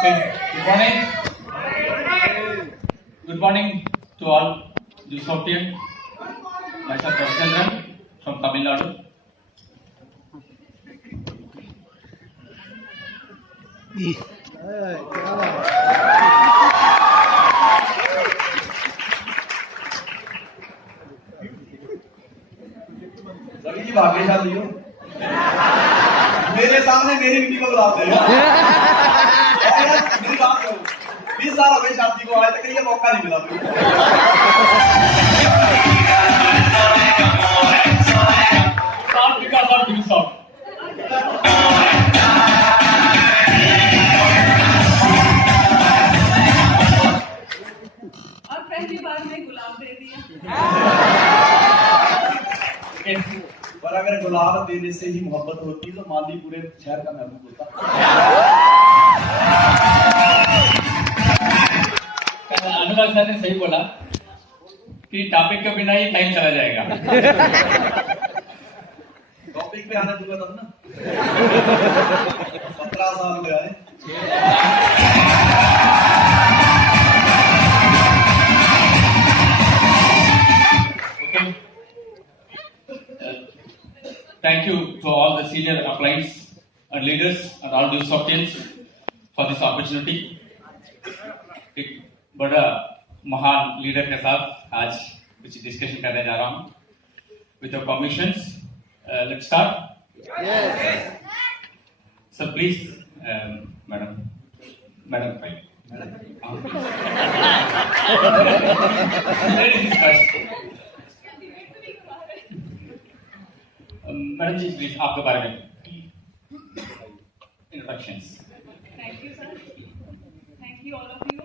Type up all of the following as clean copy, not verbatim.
Okay. Good morning to all the Sofian. Myself, Chandran from Tamil Nadu. Ravi ji भाग्यशाली हो, मेरे सामने मेरी बेटी को बुलाते हो। मेरी बात करो, 20 साल हो गए शादी को, आज तक ये मौका नहीं मिला Start because of this song. और पहली बार में गुलाब दे दिया। पर अगर गुलाब देने से ही मोहब्बत होती तो माली पूरे शहर का महबूब होता। अनुराग सर ने सही बोला कि टॉपिक के बिना ही टाइम चला जाएगा। टॉपिक पे आने दूंगा तब ना। 17 साल हो गए। Thank you to all the senior applies and leaders and all the Sofians for this opportunity. एक बड़ा महान लीडर के साथ आज कुछ डिस्कशन करने जा रहा हूँ. With your permissions, let's start. Yes. So please, madam, fine. Ladies first. Madam ji please आपके बारे में introductions. Thank you sir, thank you all of you.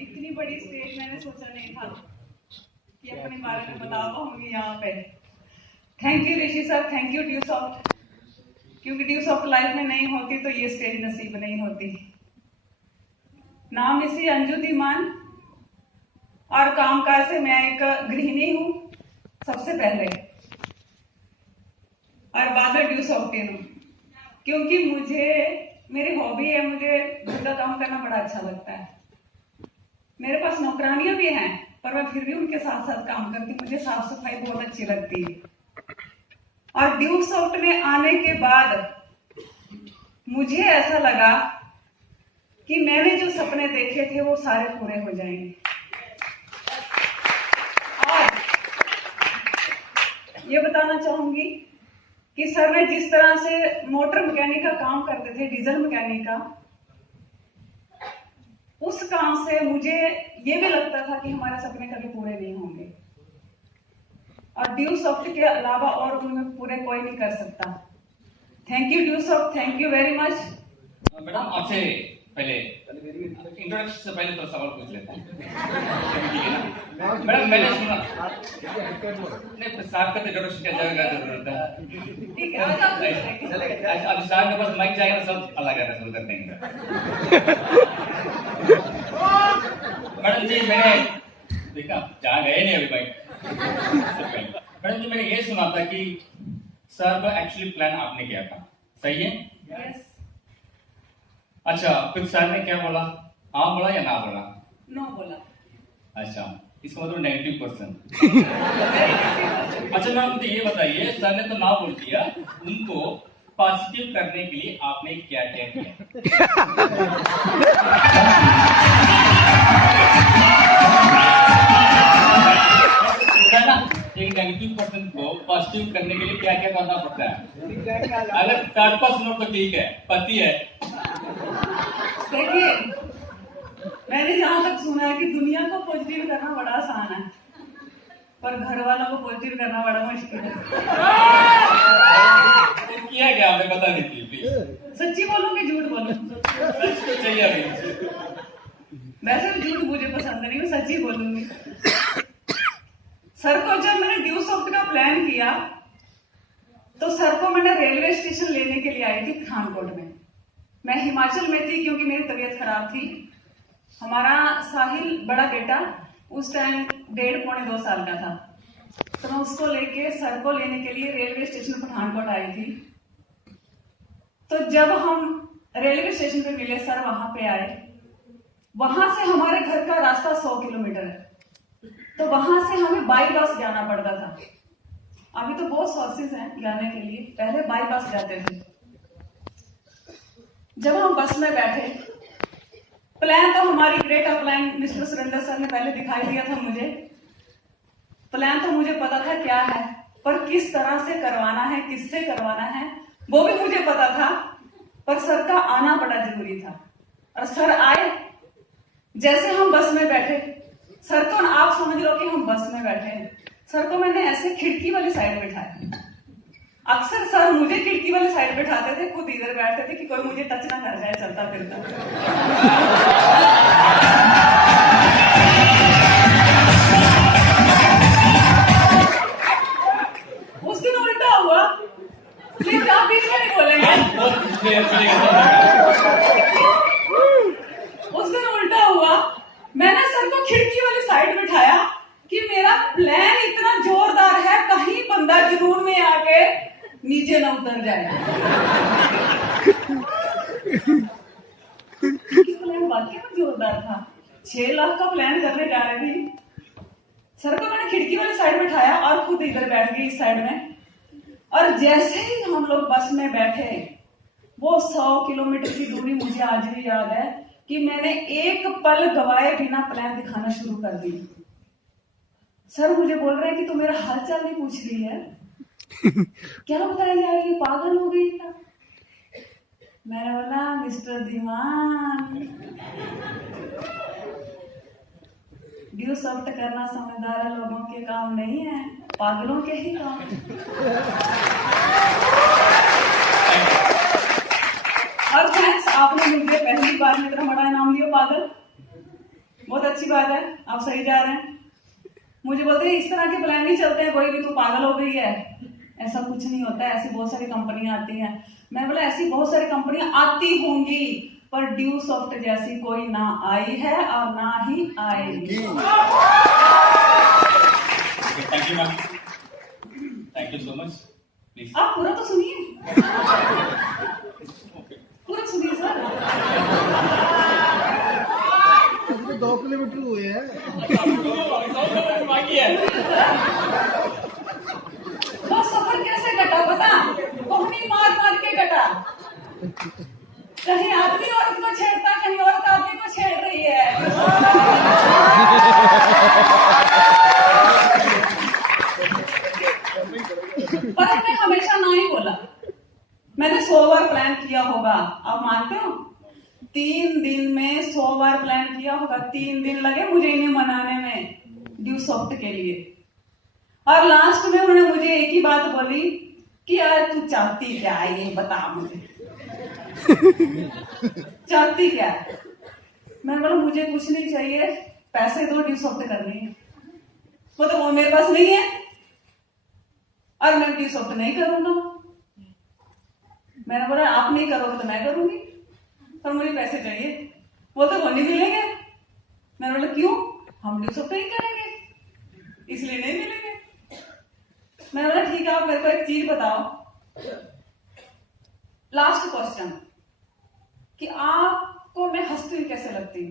इतनी बड़ी स्टेज मैंने सोचा नहीं था कि अपने बारे में बता पाऊंगी यहाँ पे। Thank you Rishi sir, thank you due soft, क्योंकि ड्यू सॉफ्ट लाइफ में नहीं होती तो ये स्टेज नसीब नहीं होती। नाम इसी अंजू धीमान और कामकाज से मैं एक गृहिणी हूँ सबसे पहले, और बाद में ड्यू सॉफ्टियन हूँ, क्योंकि मुझे मेरी हॉबी है, मुझे घर का काम करना बड़ा अच्छा लगता है। मेरे पास नौकरानियां भी हैं, पर मैं फिर भी उनके साथ साथ काम करती हूँ। मुझे साफ सफाई बहुत अच्छी लगती है। और ड्यू सॉफ्ट में आने के बाद मुझे ऐसा लगा कि मैंने जो सपने देखे थे वो सारे पूरे हो जाएंगे। और ये बताना चाहूंगी कि सर ने जिस तरह से मोटर मैकेनिक का काम करते थे, डीजल मैकेनिक का, उस काम से मुझे ये भी लगता था कि हमारे सपने कभी पूरे नहीं होंगे, और ड्यू सॉफ्ट के अलावा और उनमें पूरे कोई नहीं कर सकता। Thank you due soft, thank you very much. Madam आपसे पहले इंट्रोडक्शन से पहले तो सवाल पूछ लेते हैं। मैडम मैंने सुना नहीं प्रसाद का इंट्रोडक्शन क्या जरूरत है? ठीक है, अब साहब के पास माइक जाएगा सब अलग अलग शुरू कर देंगे। मैडम जी मैंने देखा जहाँ गए नहीं अभी माइक। मैडम जी मैंने ये सुना था कि सर का एक्चुअली प्लान आपने किया था, सही है? यस। अच्छा फिर सर ने क्या बोला, हाँ बोला या ना बोला? नो बोला। अच्छा इसका मतलब -%। अच्छा मैम मुझे ये बताइए, सर ने तो ना बोल दिया, उनको पॉजिटिव करने के लिए आपने क्या क्या किया? ना एक -% को पॉजिटिव करने के लिए क्या क्या करना पड़ता है? अगर 3% तो ठीक है, पति है। देखिए मैंने जहां तक सुना है कि दुनिया को पॉजिटिव करना बड़ा आसान है, पर घर वालों को पॉजिटिव करना बड़ा मुश्किल है। किया क्या आपने, बता दीजिए प्लीज। सच्ची बोलूं कि झूठ बोलूं? सच तो चाहिए अभी। वैसे भी झूठ मुझे पसंद नहीं, मैं सच्ची बोलूंगी। सर को जब मैंने ड्यू सॉफ्ट का प्लान किया तो सर को मैंने रेलवे स्टेशन लेने के लिए आई थी पठानकोट में। मैं हिमाचल में थी क्योंकि मेरी तबीयत खराब थी। हमारा साहिल बड़ा बेटा उस टाइम 1.5-2 साल का था, तो मैं उसको लेके सर को लेने के लिए रेलवे स्टेशन पठानकोट आई थी। तो जब हम रेलवे स्टेशन पे मिले सर, वहां पे आए। वहां से हमारे घर का रास्ता 100 किलोमीटर है, तो वहां से हमें बाई बस जाना पड़ता था। अभी तो बहुत सोर्सेस हैं जाने के लिए, पहले बाई बस जाते थे। जब हम बस में बैठे, प्लान तो हमारी greater plan mister Surendra sir ने पहले दिखाई दिया था मुझे। प्लान तो मुझे पता था क्या है, पर किस तरह से करवाना है, किससे करवाना है, वो भी मुझे पता था। पर सर का आना बड़ा जरूरी था, और सर आए। जैसे हम बस में बैठे, सर को आप समझ लो कि हम बस में बैठे हैं, सर को मैंने ऐसे खिड़की वाली साइड बैठाया। अक्सर सर मुझे खिड़की वाली साइड बैठाते थे, खुद इधर बैठते थे कि कोई मुझे टच ना कर जाए चलता फिरता। उस दिन उल्टा हुआ, प्लीज आप बीच में नहीं बोलेंगे। उस दिन उल्टा हुआ, मैंने सर को खिड़की वाली साइड बिठाया कि मेरा प्लान इतना जोरदार है, कहीं बंदा जुनून में आके नीचे न उतर जाए। प्लान वाकई में जोरदार था। 6 लाख का प्लान करने जा रही थी। सर को मैंने खिड़की वाली साइड बिठाया और खुद इधर बैठ गई इस साइड में। और जैसे ही हम लोग बस में बैठे, वो 100 किलोमीटर की दूरी मुझे आज भी याद है कि मैंने एक पल गवाए बिना प्लान दिखाना शुरू कर दी। सर मुझे बोल रहे हैं कि तू मेरा हालचाल नहीं पूछ रही है, क्या बताया यार, ये पागल हो गई क्या? मैंने बोला मिस्टर दीवान, ड्यू सॉफ्ट करना समझदार लोगों के काम नहीं है, पागलों के ही काम। और थैंक्स, आपने मुझे पहली बार में इतना बड़ा इनाम दिया पागल, बहुत अच्छी बात है, आप सही जा रहे हैं। मुझे बोलते हैं इस तरह के प्लान नहीं चलते हैं, कोई भी तू पागल हो गई है, ऐसा कुछ नहीं होता है, ऐसी बहुत सारी कंपनियां आती हैं। मैं बोला ऐसी बहुत सारी कंपनियां आती होंगी, पर ड्यू सॉफ्ट जैसी कोई ना आई है और ना ही आएगी। Thank you ma'am, thank you so much. Please आप पूरा तो सुनिए, पूरा सुनिए सर। 2 किलोमीटर हुए हैं। वो सफर कैसे कटा पता? कोहनी मार मार के कटा। कहीं आदमी औरत को छेड़ता, कहीं औरत आदमी को छेड़ रही है। पर हमने हमेशा ना ही बोला। मैंने 100 बार प्लान किया होगा, आप मानते हो? 3 दिन में 100 बार प्लान किया होगा। 3 दिन लगे मुझे इन्हें मनाने में ड्यू सॉफ्ट के लिए। और लास्ट में उन्होंने मुझे एक ही बात बोली कि यार तू चाहती क्या है, ये बता मुझे। चाहती क्या है? मैंने बोला मुझे कुछ नहीं चाहिए, पैसे दो, ड्यू सॉफ्ट करनी है। वो तो वो मेरे पास नहीं है और मैं ड्यू सॉफ्ट नहीं करूंगा। मैंने बोला आप नहीं करोगे तो मैं करूंगी, पर मुझे पैसे चाहिए। वो तो वो नहीं मिलेंगे। मैंने बोला क्यों? हम ड्यू सॉफ्ट नहीं करेंगे, इसलिए नहीं मिलेंगे। मैंने बोला ठीक है, आप मेरे को एक चीज बताओ, लास्ट क्वेश्चन, कि आपको मैं हंसती हुई कैसे लगती?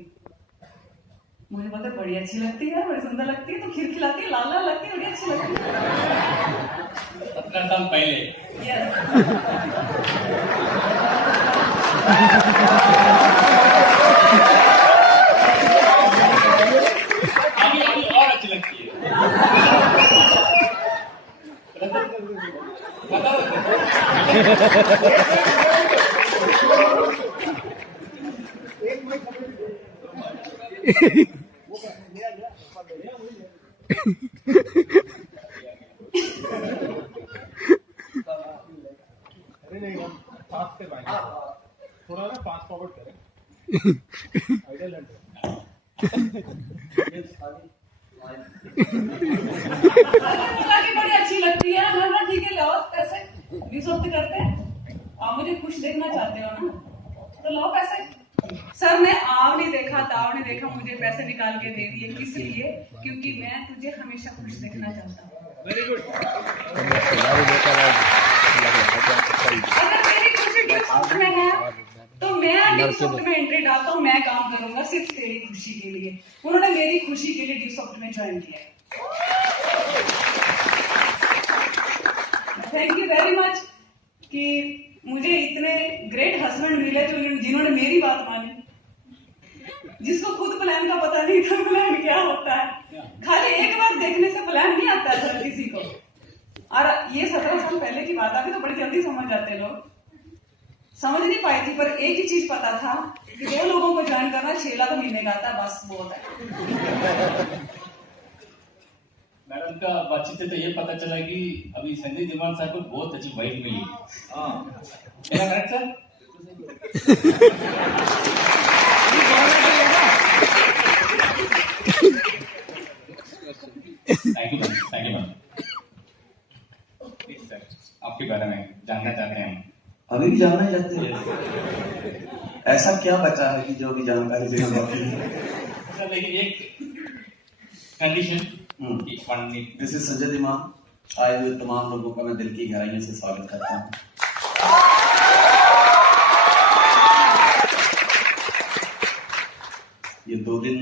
मुझे बोलते बड़ी अच्छी लगती है, बड़ी सुंदर लगती है, तो खीर खिलाती है, लाल लाल लगती है, बड़ी अच्छी लगती है। 17 साल पहले। यस। अभी और अच्छी लगती है। बता अरे नहीं, हम फास्ट से भाई थोड़ा ना फास्ट फॉरवर्ड करें। आइडियल है। बड़ी अच्छी लगती है। मैं ठीक है, लाओ पैसे, ड्यू सॉफ्ट करते हैं। आप मुझे खुश देखना चाहते हो ना, तो लाओ पैसे। सर ने आव नहीं देखा, ताव नहीं देखा, मुझे पैसे निकाल के दे दिए। किस लिए? क्योंकि मैं तुझे हमेशा खुश देखना चाहता हूँ। Very good. अगर मेरी खुशी ड्यू सॉफ्ट में है तो मैं ड्यूसॉफ्ट में एंट्री डालता हूँ, मैं काम करूंगा सिर्फ तेरी खुशी के लिए। उन्होंने मेरी खुशी के लिए ड्यूसॉफ्ट में ज्वाइन किया। थैंक यू वेरी मच कि मुझे इतने ग्रेट हस्बैंड मिले जिन्होंने मेरी बात मानी, जिसको खुद प्लान का पता नहीं था प्लान क्या होता है। खाली एक बार देखने से प्लान नहीं आता है हर किसी को। और ये 17 साल पहले की बात, अभी तो बड़ी जल्दी समझ जाते लोग। समझ नहीं पाई थी, पर एक ही चीज पता था कि 2 लोगों को ज्वाइन करना 6 लाख महीने का आता है, बस बहुत है। मैडम का बातचीत से तो ये पता चला कि अभी संजय धीमान साहब को बहुत अच्छी वाइफ मिली। है ना correct sir? Thank you ma'am. Please sir, आपके बारे में जानना चाहते हैं हम। अभी भी जानना चाहते हैं? ऐसा क्या बचा है कि जो भी जानकारी देना बाकी है? सर लेकिन एक condition, this is Sanjay Dhiman. आए हुए तमाम लोगों का मैं दिल की गहराइयों से स्वागत करता हूँ। ये 2 दिन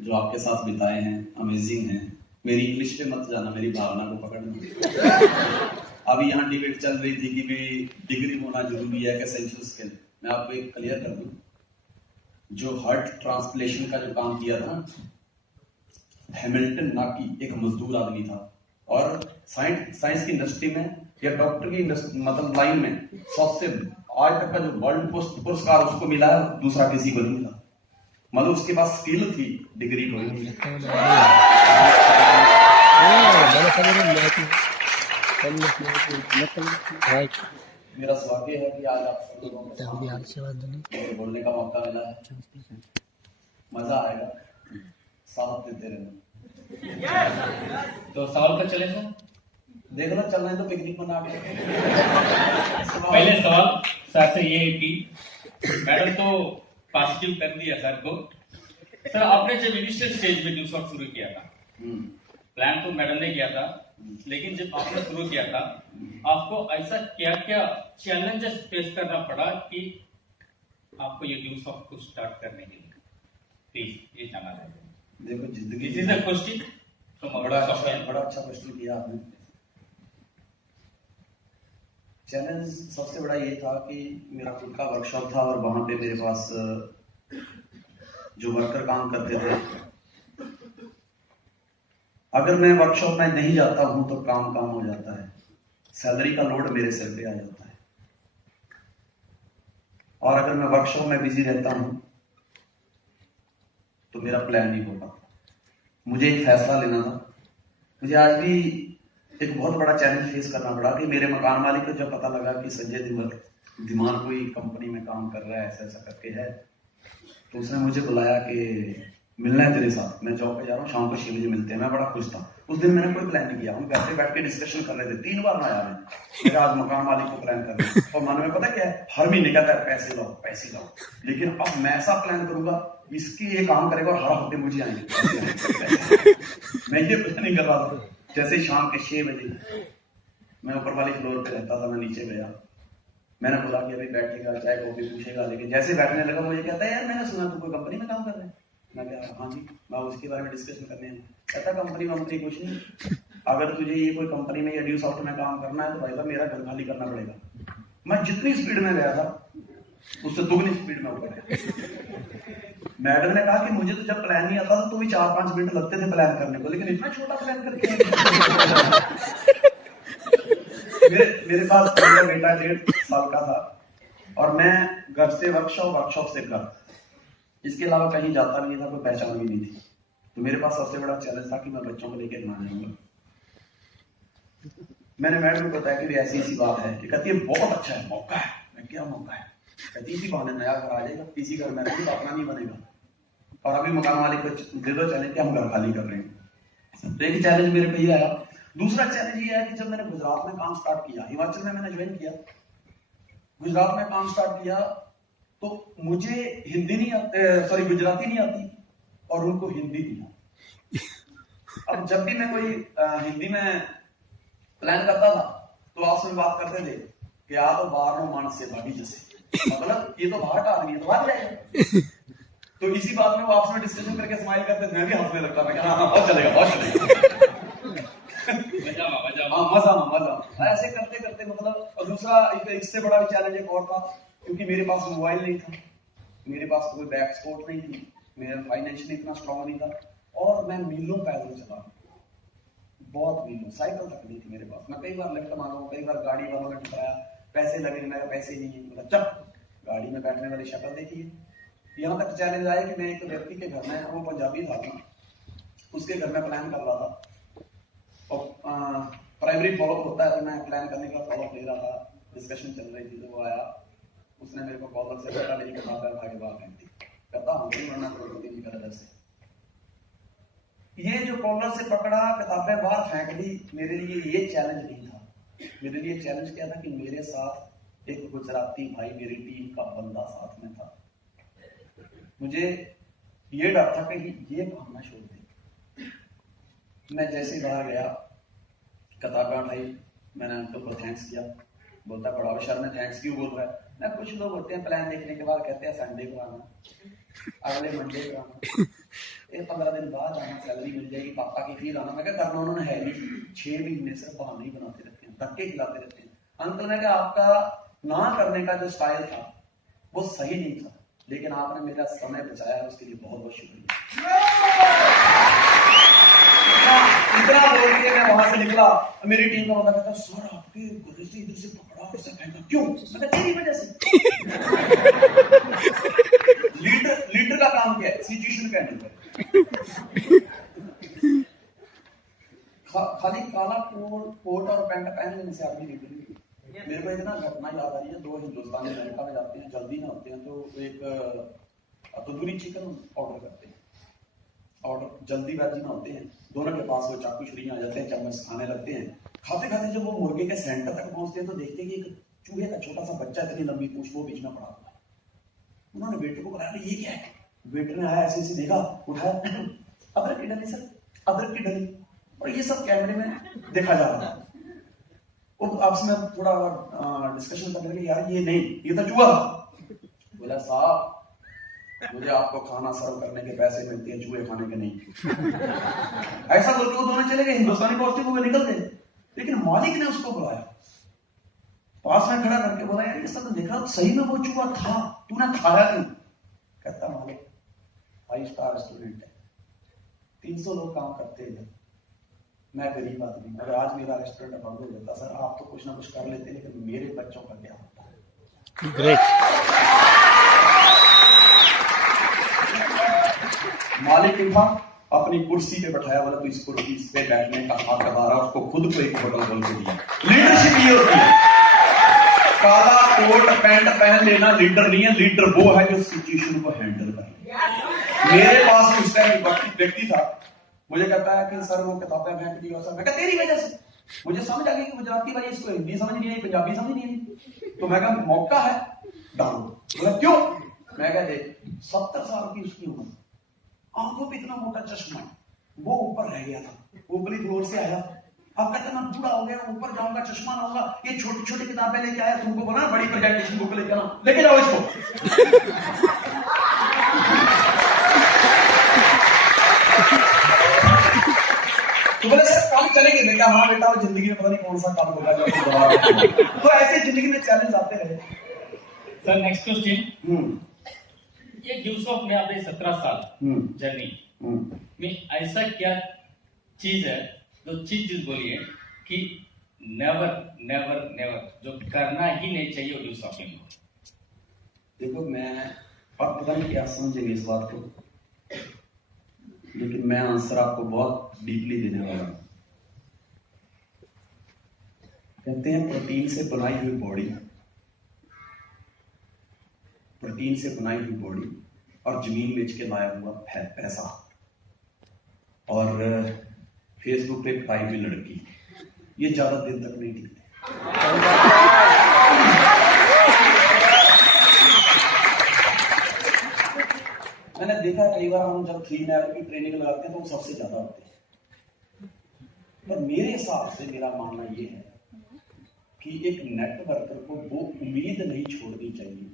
जो आपके साथ बिताए हैं अमेजिंग हैं। मेरी इंग्लिश पे मत जाना, मेरी भावना को पकड़ना। अभी यहाँ डिबेट चल रही थी कि भी डिग्री होना जरूरी है कि एसेंशियल स्किल। मैं आपको एक क्लियर कर दूं, जो हार्ट ट्रांसप्लेशन का जो काम किया था हैमिल्टन नाकी एक मजदूर आदमी था, और साइंस की इंडस्ट्री में या डॉक्टर की मतलब लाइन में सबसे आज तक का जो वर्ल्ड पुरस्कार उसको मिला है, दूसरा किसी को नहीं मिला। मतलब उसके पास स्किल थी, डिग्री कोई नहीं। मेरा सौभाग्य है कि आज आप सब लोगों के साथ बोलने का मौका मिला है। मजा आएगा, साथ देते रहना। तो सवाल पर चले सर। देख लो, चलना है तो पिकनिक मना के। पहले सवाल सर से ये है कि मैडम तो पॉजिटिव कर दिया सर को। सर आपने जब इनिशियल स्टेज में ड्यूसॉफ्ट शुरू किया था, प्लान तो मैडम ने किया था, लेकिन जब आपने शुरू किया था आपको ऐसा क्या क्या चैलेंजेस फेस करना पड़ा कि आपको ये ड्यूसॉफ्ट को स्टार्ट करने के लिए? प्लीज ये जानना है। देखो जिंदगी दिस इज अ क्वेश्चन बड़ा अच्छा क्वेश्चन किया आपने। चैलेंज सबसे बड़ा ये था कि मेरा खुद का वर्कशॉप था और वहां पे मेरे पास जो वर्कर काम करते थे, अगर मैं वर्कशॉप में नहीं जाता हूं तो काम हो जाता है, सैलरी का लोड मेरे सिर पे आ जाता है। और अगर मैं वर्कशॉप में बिजी रहता हूं तो मेरा प्लान नहीं होता। मुझे एक फैसला लेना था। मुझे आज भी एक बहुत बड़ा चैलेंज फेस करना पड़ा कि मेरे मकान मालिक को जब पता लगा कि संजय धीमान कोई कंपनी में काम कर रहा है, ऐसा करके है, तो उसने मुझे बुलाया कि मिलना है तेरे साथ। मैं जॉब पे जा रहा हूँ, शाम को 6 बजे मिलते हैं। मैं बड़ा खुश था। उस दिन मैंने कोई प्लान नहीं किया, हम घर पे बैठ के डिस्कशन कर रहे थे। 3 बार ना आया मैं आज मकान मालिक को प्लान कर रहा हूँ, और मन में पता क्या है, हर महीने कहता है पैसे लाओ। लेकिन अब मैं ऐसा प्लान करूंगा, इसकी ये काम करेगा और हर हफ्ते मुझे आएंगे। मैं ये प्लान नहीं कर रहा था। जैसे शाम के 6 बजे मैं ऊपर वाले फ्लोर पे रहता था, मैं नीचे गया, मैंने बोला कि अभी बैठेगा, चाय कॉफी पूछेगा। लेकिन जैसे बैठने लगा मुझे कहता है, यार मैंने सुना तू कोई कंपनी में काम कर रहा है। मैं कहा हाँ जी, मैं उसके बारे में डिस्कशन करने हैं। कहता कंपनी कुछ नहीं, अगर तुझे ये कोई कंपनी में या ड्यूसॉफ्ट में काम करना है तो भाई साहब मेरा घर खाली करना पड़ेगा। मैं जितनी स्पीड में गया था उससे दुगनी स्पीड में ऊपर गया। मैडम ने कहा कि मुझे तो जब प्लान नहीं आता था तो भी 4-5 मिनट लगते थे प्लान करने को, लेकिन इतना छोटा प्लान करके मेरे पास बेटा 1.5 साल का था और मैं घर से वर्कशॉप से घर, इसके अलावा कहीं जाता नहीं था, कोई पहचान भी नहीं थी। तो मेरे पास सबसे बड़ा चैलेंज था कि मैं बच्चों को लेकर ना जाऊंगा। मैंने मैडम को बताया कि ऐसी बात है। कहती है बहुत अच्छा है, मौका है। मैं क्या मौका है? कहती इसी बहाने नया घर आ जाएगा, इसी घर में रहेंगे, अपना नहीं बनेगा। और अभी मकान वाले को दे दो चैलेंज कि हम घर खाली कर रहे हैं। तो एक चैलेंज मेरे पे ये आया। दूसरा चैलेंज ये है कि जब मैंने गुजरात में काम स्टार्ट किया, हिमाचल में मैंने ज्वाइन किया, गुजरात में काम स्टार्ट किया, तो मुझे गुजराती नहीं आती और उनको हिंदी नहीं आती। अब जब भी मैं कोई हिंदी में प्लान करता था तो आपस में बात करते थे कि आ तो बाहर नो मानस से भाभी जैसे, मतलब ये तो बाहर का आदमी है, तो भाग जाएगा। तो इसी बात में वो आपस में डिस्कशन करके स्माइल करते थे, मैं भी हंसने लगता था कि हाँ हाँ बहुत चलेगा बहुत चलेगा। मजा ऐसे करते करते मतलब। और दूसरा इससे बड़ा चैलेंज एक और था, क्योंकि मेरे पास मोबाइल नहीं था, मेरे पास कोई बैक सपोर्ट नहीं थी, मेरा फाइनेंशियली इतना स्ट्रांग नहीं था, और मैं मीलों पैदल चला, बहुत मीलों, साइकिल तक नहीं थी मेरे पास। मैं कई बार लिफ्ट मांगा हूं, कई बार गाड़ी वालों ने ठुकराया, पैसे लगे, मेरे पैसे नहीं है, मतलब चल गाड़ी में बैठने वाली शक्ल देखिए। यहाँ तक चैलेंज आया कि मैं एक व्यक्ति के घर में, वो पंजाबी था, उसके घर में प्लान कर रहा था, और प्राइमरी फॉलोअप होता है, तो मैं प्लान करने का फॉलोअप ले रहा था, डिस्कशन चल रही थी, तो वो आया, उसने मेरे को कॉलर से बेटा मेरी किताब उठा के बाहर फेंक दी, कहता हम नहीं वरना करोड़पति नहीं कर से। ये जो कॉलर से पकड़ा, किताबें बाहर फेंक दी, मेरे लिए ये चैलेंज नहीं था। मेरे लिए चैलेंज क्या था कि मेरे साथ एक गुजराती भाई, मेरी टीम का बंदा साथ में था। मुझे ये डर था कि ये भागना छोड़ दे। मैं जैसे बाहर गया, किताबें उठाई, मैंने उनके ऊपर थैंक्स किया, बोलता बड़ा होशियार में थैंक्स क्यों बोल रहा है। ना कुछ लोग होते हैं प्लान देखने के बाद कहते हैं संडे को आना, अगले मंडे को आना, 15 दिन बाद आना, सैलरी मिल जाएगी, पापा की फीस आना। मैं क्या करना, उन्होंने है नहीं, 6 महीने से बहाने ही बनाते रहते हैं, धक्के खिलाते रहते हैं। अंकल ने कहा आपका ना करने का जो स्टाइल था वो सही नहीं था, लेकिन आपने मेरा समय बचाया, उसके लिए बहुत बहुत शुक्रिया। इतना बोल के मैं वहां से निकला, मेरी टीम का बंदा कहता सर आपके गोले से इधर से पकड़ा, कैसे फेंका, क्यों? मैं तेरी वजह से। लीडर का काम क्या है? सिचुएशन का हैंडल। खाली काला कोट और पैंट पहन लेने से आदमी लीडर नहीं। मेरे को इतना घटना याद आ रही है, 2 हिंदुस्तानी अमेरिका में जाते हैं, जल्दी ना होते हैं, तो एक तंदूरी चिकन ऑर्डर करते हैं, ऑर्डर जल्दीबाजी में होते हैं, दोनों के पास वो चाकू छुरी आ जाते हैं, चम्मच खाने लगते हैं। खाते खाते जब वो मुर्गे के सेंटर तक पहुंचते हैं तो देखते हैं कि एक चूहे का छोटा सा बच्चा, इतनी लंबी पूंछ, वो बीच में पड़ा हुआ है। उन्होंने वेटर को बुलाया, ये क्या है? वेटर ने आया, ऐसे ऐसे देखा, उठाया, अदरक की डली सर, अदरक की डली, और ये सब कैमरे में देखा जा रहा था। और आपस में थोड़ा डिस्कशन करने लगे, यार ये नहीं, ये तो चूहा था। बोला साहब मुझे आपको खाना सर्व करने के पैसे मिलते हैं, चूहे खाने के नहीं। ऐसा बोलते वो दोनों चले गए, हिंदुस्तानी पहुंचते हुए निकल गए, लेकिन मालिक ने उसको बुलाया, पास में खड़ा करके बोला यार ये सब देखा, सही में वो चूहा था, तूने खाया क्यों? कहता मालिक 5 स्टार रेस्टोरेंट है, 300 लोग काम करते हैं, मैं गरीब आदमी, अगर आज मेरा रेस्टोरेंट बंद हो जाता, सर आप तो कुछ ना कुछ कर लेते, लेकिन मेरे बच्चों का क्या होता? ग्रेट। मालिक उठा, अपनी कुर्सी पे बैठाया, बोला तो इस कुर्सी पे बैठने का हक अदा रहा, उसको खुद को एक होटल खोल के दिया। लीडरशिप ये होती है, काला कोट पैंट पहन लेना लीडर नहीं है, लीडर वो है जो सिचुएशन को हैंडल करे। मेरे पास उस टाइम व्यक्ति था, मुझे कहता है कि सर वो किताबें फेंक दी, सर मैं कहा तेरी वजह से। मुझे समझ आ गई कि गुजराती भाई इसको हिंदी समझ नहीं आई, पंजाबी समझ नहीं आई, तो मैं कहा मौका है डालो। बोला क्यों? मैं कहा देख 70 साल की उसकी उम्र, आंखों पे इतना मोटा चश्मा, वो ऊपर रह गया था, ऊपरी फ्लोर से आया, अब कहते मैं बूढ़ा हो गया, ऊपर जाऊंगा, चश्मा लाऊंगा, ये छोटी छोटी किताबें लेके आया, तुमको बोला बड़ी प्रेजेंटेशन बुक लेके आना, लेके जाओ इसको। तो बोले सर काम चलेंगे, बेटा हाँ बेटा, वो जिंदगी में पता नहीं कौन सा काम होगा। तो ऐसे जिंदगी में चैलेंज आते रहे। सर नेक्स्ट क्वेश्चन, ये यूसुफ ने अपने 17 साल जर्नी में ऐसा क्या चीज है, जो चीज बोलिए कि नेवर नेवर नेवर जो करना ही नहीं चाहिए यूसुफ ने? देखो मैं आप पता नहीं क्या समझेंगे इस बात को, लेकिन मैं आंसर आपको बहुत डीपली देने वाला हूं। कहते हैं प्रोटीन से बनाई हुई बॉडी, प्रोटीन से बनाई हुई बॉडी और जमीन बेच के लाया हुआ है पैसा, और फेसबुक पे पाई हुई लड़की, ये ज्यादा दिन तक नहीं टिकते। मैंने देखा कई बार हम जब 3 लेवल की ट्रेनिंग लगाते हैं तो वो सबसे ज्यादा होते हैं, पर मेरे हिसाब से मेरा मानना ये है कि एक नेटवर्कर को वो उम्मीद नहीं छोड़नी चाहिए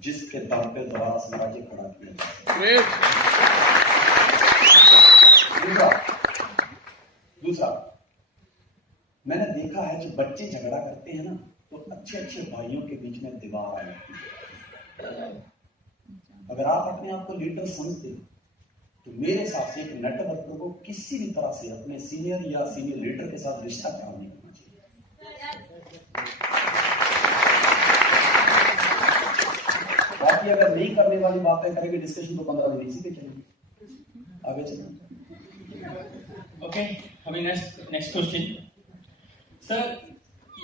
जिसके दम पे दोबारा साम्राज्य खड़ा किया जाए। दूसरा मैंने देखा है जब बच्चे झगड़ा करते हैं ना तो अच्छे अच्छे भाइयों के बीच में दीवार आ जाती है। अगर आप अपने आप को लीडर समझते हो तो मेरे हिसाब से एक नेटवर्क को किसी भी तरह से अपने सीनियर या सीनियर लीडर के साथ रिश्ता खराब नहीं करना चाहिए। बाकी अगर नहीं करने वाली बातें करेंगे डिस्कशन तो 15 दिन इसी पे चलेंगे। आगे चलेंगे। ओके, अभी नेक्स्ट क्वेश्चन सर।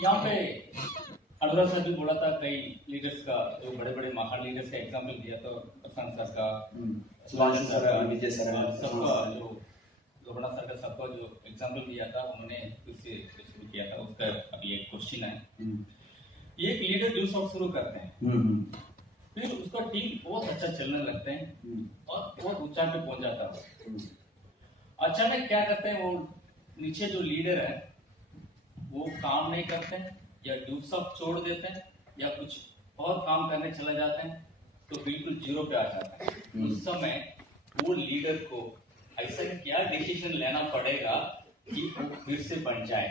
यहाँ पे अनुराग सर भी बोला था कई लीडर्स का, जो बड़े बड़े महान लीडर्स का एग्जाम्पल दिया तो प्रशांत सर का, सुभाष सर का, विजय सर का, सबका जो लोहड़ा सर का, सबका जो एग्जाम्पल दिया था उन्होंने उससे शुरू किया था। उसका अभी एक क्वेश्चन है। ये एक लीडर जो सब शुरू करते हैं फिर उसका टीम बहुत अच्छा चलने लगते हैं और बहुत ऊंचाई पे पहुंच जाता है। अचानक क्या करते हैं, वो नीचे जो लीडर है वो काम नहीं करते हैं या ड्यूब सब छोड़ देते हैं या कुछ और काम करने चले जाते हैं तो बिल्कुल जीरो पे आ जाता है। उस समय वो लीडर को ऐसा क्या डिसीजन लेना पड़ेगा कि वो फिर से बन जाए,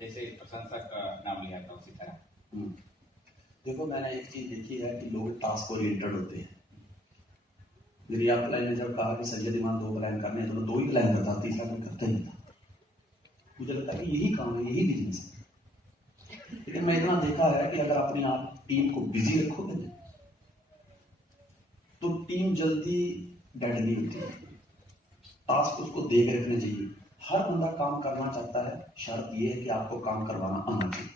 जैसे प्रशंसा का नाम लिया था उसी तरह। देखो मैंने एक चीज देखी है कि लोग टास्क ओरिएंटेड होते हैं। रिया प्लान ने जब कहा कि सज्जद ईमान 2 प्लान करने हैं तो मैं 2 ही प्लान करता, तीसरा मैं करता ही था। मुझे लगता है कि यही काम है, यही बिजनेस है। लेकिन मैं इतना देखा है कि अगर अपने आप टीम को बिजी रखोगे ना तो टीम जल्दी डेड नहीं होती। टास्क उसको दे के रखने चाहिए। हर बंदा काम करना चाहता है, शर्त यह है कि आपको काम करवाना आना चाहिए।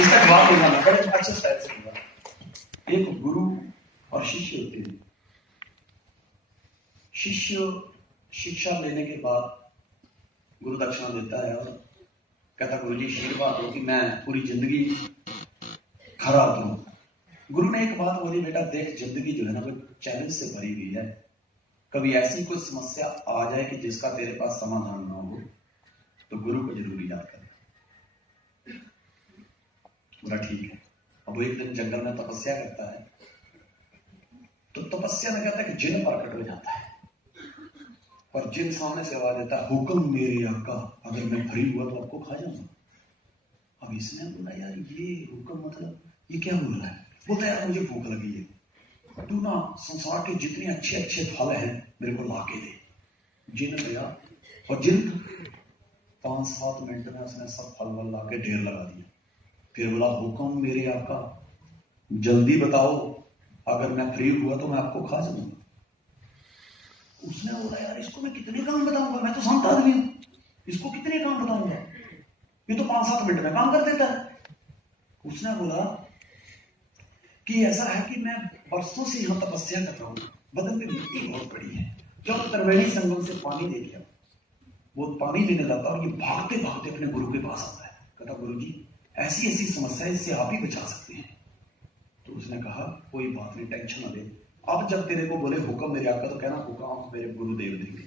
इसका जवाब देना बड़े अच्छे स्टाइल से होगा। एक गुरु और शिष्य होते हैं। शिष्य शिक्षा लेने के बाद गुरु दक्षिणा देता है और कहता गुरु जी आशीर्वाद हो कि मैं पूरी जिंदगी खरा उतरूं। गुरु ने एक बात बोली, बेटा देख जिंदगी जो है ना वो चैलेंज से भरी हुई है। कभी ऐसी कोई समस्या आ जाए कि जिसका तेरे पास समाधान ना हो तो गुरु को जरूर याद कर। बोला ठीक है। अब वो एक दिन जंगल में तपस्या करता है तो तपस्या में कहता है कि जिन प्रकट हो जाता है पर जिन सामने से आवाज देता है हुक्म मेरे आका, अगर मैं फ्री हुआ तो आपको खा जाऊंगा। अब इसने बोला यार ये हुक्म मतलब ये क्या बोल रहा है। बोलता यार मुझे भूख लगी है, तू ना संसार के जितने अच्छे अच्छे फल हैं मेरे को ला के दे। जिन गया और जिन 5-7 मिनट में उसने सब फल वल ला के ढेर लगा दिया। फिर बोला हुक्म मेरे आका, जल्दी बताओ अगर मैं फ्री हुआ तो मैं आपको खा जाऊंगा। उसने बोला यार इसको मैं कितने काम बताऊंगा, मैं तो संत आदमी हूं, इसको कितने काम बताऊंगा, ये तो 5-7 मिनट में काम कर देता है। उसने बोला कि ऐसा है कि मैं बरसों से यहां तपस्या कर रहा हूं, बदन में मिट्टी बहुत बड़ी है। जब त्रिवेणी संगम से पानी दे गया, वो पानी लेने जाता और ये भागते भागते अपने गुरु के पास आता है। कहता गुरु जी ऐसी ऐसी समस्या है, इससे आप ही बचा सकते हैं। तो उसने कहा कोई बात नहीं, टेंशन ना ले। अब जब तेरे को बोले हुक्म मेरे आका तो कहना हुक्म मेरे गुरुदेव देंगे।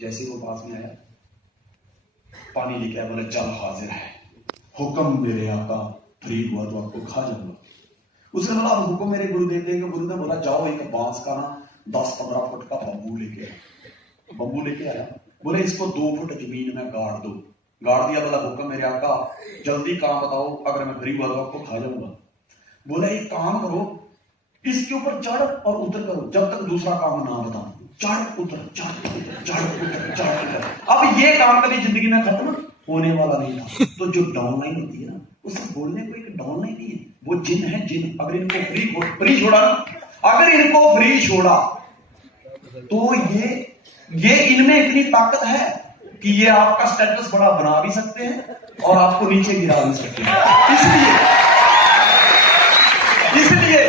जैसे वो पास में आया पानी लेके आया, बोले चल हाजिर है, हुक्म मेरे आका, फ्री हुआ तो आपको खा जाऊंगा। उसने बोला हुक्म मेरे गुरुदेव देंगे। गुरु ने बोला जाओ एक बांस का ना 10-15 फुट का बम्बू लेके आया। बम्बू लेके आया, बोले इसको 2 फुट जमीन में गाड़ दो। गाड़ दिया। बोला हुक्म मेरे आका, जल्दी काम बताओ, अगर मैं फ्री हुआ तो आपको खा जाऊंगा। बोला एक काम करो, इसके ऊपर चढ़ और उतर करो जब तक दूसरा काम ना बताऊं। चढ़ उतर, चढ़ उतर, चढ़ उतर, चढ़ उतर। अब ये काम कभी जिंदगी में खत्म होने वाला नहीं था। तो जो डाउनलाइन होती है ना, उससे बोलने को एक डाउनलाइन नहीं है, वो जिन है जिन। अगर इनको फ्री छोड़ा ना, अगर इनको फ्री छोड़ा तो ये इनमें इतनी ताकत है कि ये आपका स्टेटस बड़ा बना भी सकते हैं और आपको नीचे गिरा भी सकते हैं। इसलिए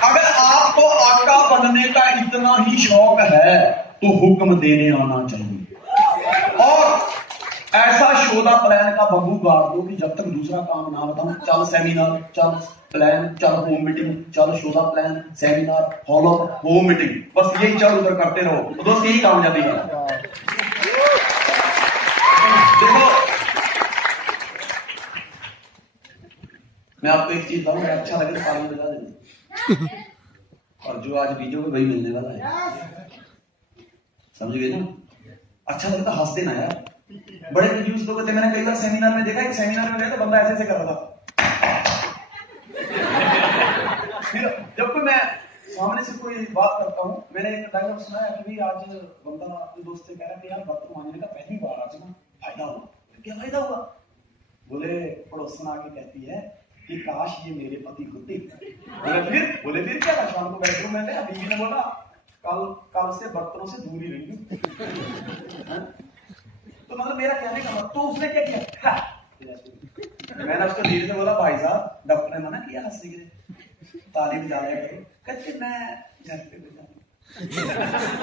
अगर आपको आका बनने का इतना ही शौक है तो हुक्म देने आना चाहिए। और ऐसा शोधा प्लान का बम्बू गाड़ दो कि जब तक दूसरा काम ना बताऊं, चल सेमिनार, चल प्लान, चल होम मीटिंग, चल शोधा plan, seminar, follow, home meeting, बस यही चल उधर करते रहो तो दोस्त यही कामयाबी है। देखो मैं आपको एक चीज बताऊं, अच्छा लगे तो ताली बजा देना, और जो आज बीजोगे वही मिलने वाला है, समझ गए ना? अच्छा लगे तो हंस देना यार। बड़े कंफ्यूज लोग होते हैं, मैंने कई बार सेमिनार में देखा, एक सेमिनार में गया तो बंदा ऐसे ऐसे कर रहा था, फिर जब कोई मैं सामने से कोई बात करता हूँ, मैंने एक डायलॉग सुना है कि आज बंदा अपने दोस्त से कह रहा है कि यार बर्तन मांजने का पहली बार आज ना फायदा हुआ। क्या फायदा हुआ? बोले पड़ोसन आके कहती है कि काश ये मेरे पति होते। बोले फिर क्या था? शाम को बेडरूम में गया, बीवी ने बोला कल से बर्तनों से दूर ही रही। तो मतलब मेरा कहने का मतलब, तो उसने क्या किया? मैंने उसको धीरे से बोला, भाई साहब डॉक्टर ने मना किया हंसने के लिए, ताली बजा लिया करो। कहते मैं घर पे बजा।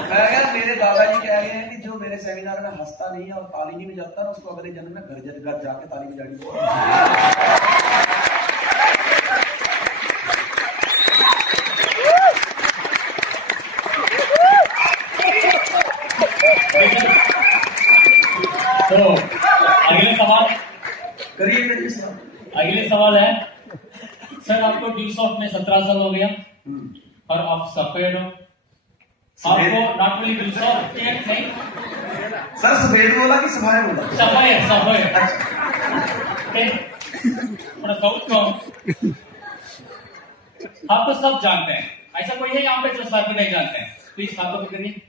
मैं यार मेरे दादाजी कह रहे हैं कि जो मेरे सेमिनार में हंसता नहीं है और ताली नहीं बजाता ना, उसको अगले जन्म में घर जाके ताली बजानी पड़ेगी। तो अगले सवाल करिए सर। अगले सवाल है सर, आपको ड्यूसॉफ्ट में 17 साल हो गया और आप सफेद हो, आपको नॉट ओनली ड्यूसॉफ्ट नहीं सर, सफेद बोला कि सफाया बोला? सफेद थोड़ा साउथ का आप तो सब जानते हैं, ऐसा कोई है यहाँ पे जो सर नहीं जानते हैं? प्लीज हाथों पे करिए,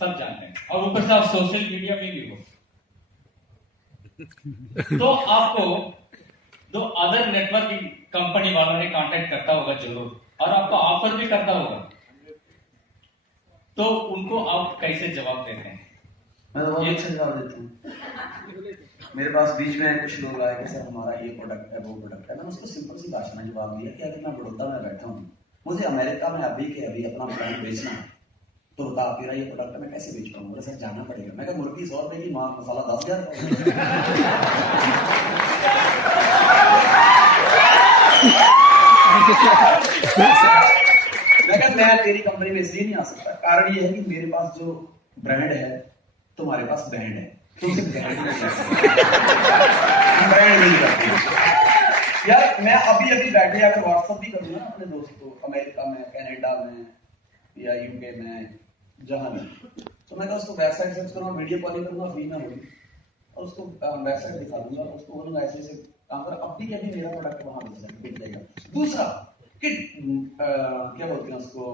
सब जानते हैं, और ऊपर से आप सोशल मीडिया में भी हो। तो आपको दो अदर नेटवर्किंग कंपनी वालों ने कांटेक्ट करता होगा जरूर, और आपको ऑफर भी करता होगा, तो उनको आप कैसे जवाब देते हैं? मैं तो बहुत अच्छा जवाब देता हूँ। मेरे पास बीच में कुछ लोग आए कि सर हमारा ये प्रोडक्ट है, वो प्रोडक्ट है। मैंने उसको सिंपल सी भाषा में जवाब दिया कि अगर मैं बड़ौदा में बैठा हूँ, मुझे अमेरिका में अभी के अभी अपना ब्रांड बेचना है, तो बता मेरा ये प्रोडक्ट मैं कैसे बेच पाऊंगा? सर जाना पड़ेगा। मैं कहा मुर्गी 100 रुपए की, मार मसाला 10,000। मैं कहा मैं तेरी कंपनी में इसलिए नहीं आ सकता, कारण ये है कि मेरे पास जो ब्रांड है, तुम्हारे पास बैंड है, तुमसे ब्रांड नहीं करते यार। मैं अभी बैठे अगर व्हाट्सएप भी करूंगा अपने दोस्त को, अमेरिका में, कनाडा में या यूके में, जहां भी, तो मैं उसको वेबसाइट सर्च करूंगा, वीडियो कॉलिंग करूंगा, फ्री में होगी, और उसको वेबसाइट दिखा दूंगा, उसको बोलूंगा ऐसे ऐसे काम कर, अब भी कहती मेरा प्रोडक्ट वहां बिक जाएगा। दूसरा कि क्या बोलते हैं उसको,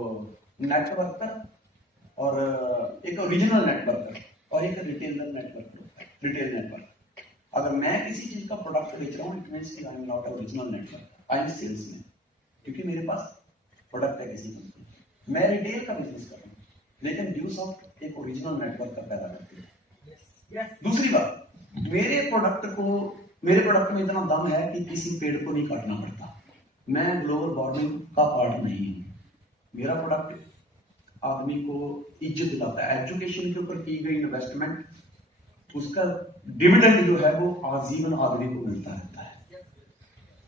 नेटवर्कर, और एक ओरिजिनल नेटवर्कर और एक रिटेल नेटवर्क। अगर मैं किसी चीज का प्रोडक्ट बेच रहा हूँ, इट मींस कि I am not original network, I am salesman, क्योंकि मेरे पास प्रोडक्ट है किसी कंपनी। मैं रिटेल का बिजनेस कर रहा हूँ, लेकिन ड्यूसॉफ्ट एक ओरिजिनल नेटवर्क का पैदा करती है। दूसरी बात, मेरे प्रोडक्ट में इतना दम है कि किसी पेड़ को नहीं काटना पड़ता। मैं ग्लोबल वार्मिंग का पार्ट नहीं हूं। मेरा प्रोडक्ट आदमी को इज्जत दिलाता है। एजुकेशन के ऊपर की गई इन्वेस्टमेंट, उसका डिविडेंड जो है वो आजीवन आदमी को मिलता रहता है,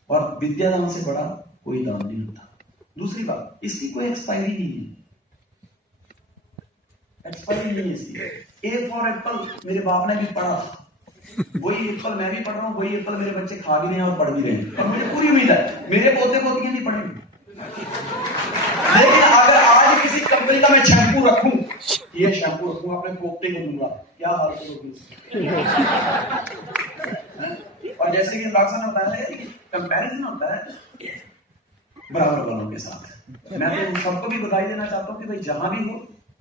और विद्यादान से बड़ा कोई दान नहीं होता। दूसरी बात, इसकी कोई एक्सपायरी नहीं है, इसकी। ए फॉर एप्पल मेरे बाप ने भी पढ़ा था, वही एप्पल मैं भी पढ़ रहा हूँ, वही एप्पल मेरे बच्चे खा भी रहे हैं और पढ़ भी रहे हैं, और मुझे पूरी उम्मीद है मेरे पोते पोतियां भी पढ़ेंगे। लेकिन अगर आज किसी कंपनी का मैं शैम्पू रखूं, ये शैम्पू रखूं, अपने पोते को दूंगा, क्या हाल करोगे? और जैसे कि डॉक्टर ने बताया है, कंपैरिजन होता है बराबर वालों के साथ। मैं तो सबको भी बधाई देना चाहता हूँ कि भाई जहां भी हो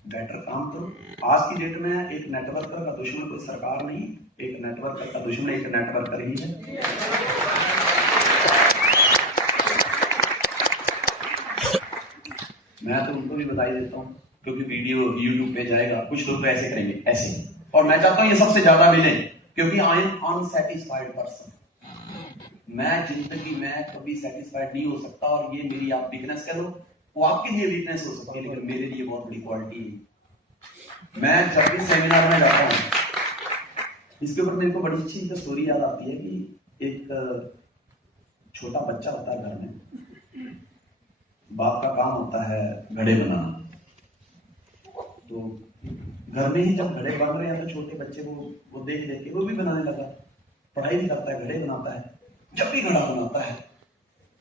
बेटर काम करो। आज की डेट में एक नेटवर्कर का दुश्मन कोई सरकार नहीं, एक नेटवर्कर का दुश्मन एक नेटवर्कर ही है। मैं तो उनको भी बधाई देता हूँ, क्योंकि वीडियो यूट्यूब पे जाएगा, कुछ लोग तो ऐसे करेंगे ऐसे, और मैं चाहता हूँ ये सबसे ज्यादा मिले, क्योंकि आई एम अनसेटिस्फाइड पर्सन। मैं जिंदगी में कभी सेटिस्फाइड नहीं हो सकता, और ये मेरी आप वीकनेस कह लो, वो आपके लिए वीकनेस हो सकती है, लेकिन मेरे लिए बहुत बड़ी क्वालिटी है। मैं जब भी सेमिनार में जाता हूँ, इसके ऊपर मेरे को बड़ी अच्छी स्टोरी याद आती है कि एक छोटा बच्चा होता है घर में, बाप का काम होता है घड़े बनाना, तो घर में ही जब घड़े बन रहे हैं तो छोटे बच्चे वो देख देख के वो भी बनाने लगा, पढ़ाई भी करता है, घड़े बनाता है। जब भी घड़ा बनाता है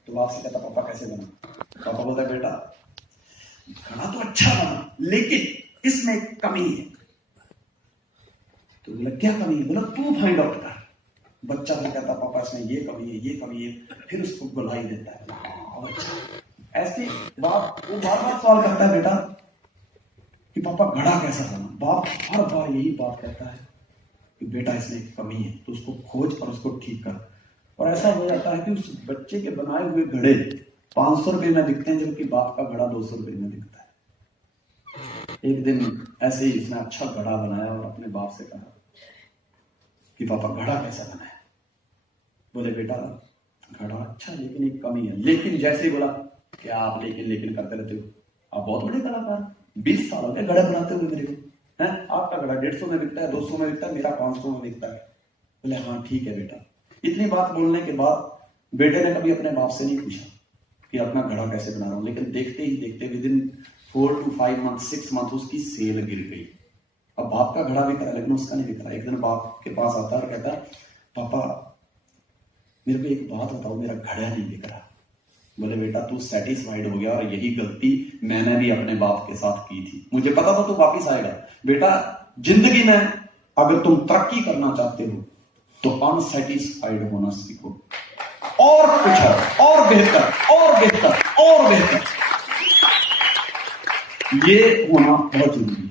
तो बाप से कहता पापा कैसे बना? पापा बोलता बेटा खाना तो अच्छा बना, लेकिन इसमें एक कमी है। तो बोला क्या कमी है? बोला तू फाइंड आउट कर। बच्चा भी कहता पापा इसमें ये कमी है, ये कमी है, फिर उसको बुलाई देता है। और अच्छा ऐसे बाप वो बार बार सवाल करता है बेटा कि पापा घड़ा कैसा बना? बाप हर बार यही बात कहता है कि बेटा इसमें एक कमी है, तो उसको खोज और उसको ठीक कर। और ऐसा हो जाता है कि उस बच्चे के बनाए हुए घड़े 500 रुपए में बिकते हैं, जबकि बाप का घड़ा 200 रुपए में बिकता है। एक दिन ऐसे ही उसने अच्छा घड़ा बनाया और अपने बाप से कहा कि पापा घड़ा कैसा बनाया? बोले बेटा घड़ा अच्छा, लेकिन एक कमी है। लेकिन जैसे ही बोला क्या आप लेकिन करते रहते हो, आप बहुत बड़े कलाकार, 20 साल हो गए घड़ा बनाते हुए मेरे को, है आपका घड़ा 150 में बिकता है, 200 में बिकता है, मेरा 500 में बिकता है। बोले हाँ ठीक है बेटा। इतनी बात बोलने के बाद बेटे ने कभी अपने बाप से नहीं पूछा कि अपना घड़ा कैसे बना रहा हूं, लेकिन देखते ही देखते with in 4 to 5 month 6 month उसकी सेल गिर गई। अब बाप का घड़ा बिक रहा है लेकिन उसका नहीं बिक रहा। एक दिन बाप के पास आता है और कहता पापा मेरे को एक बात बताओ, मेरा घड़ा नहीं बिक रहा। बोले बेटा तू सेटिस्फाइड हो गया, और यही गलती मैंने भी अपने बाप के साथ की थी। मुझे पता था तू वापिस आएगा। बेटा जिंदगी में अगर तुम तरक्की करना चाहते हो तो अनसेटिस्फाइड होना सीखो, और कुछ और बेहतर और बेहतर और बेहतर, ये होना बहुत जरूरी है।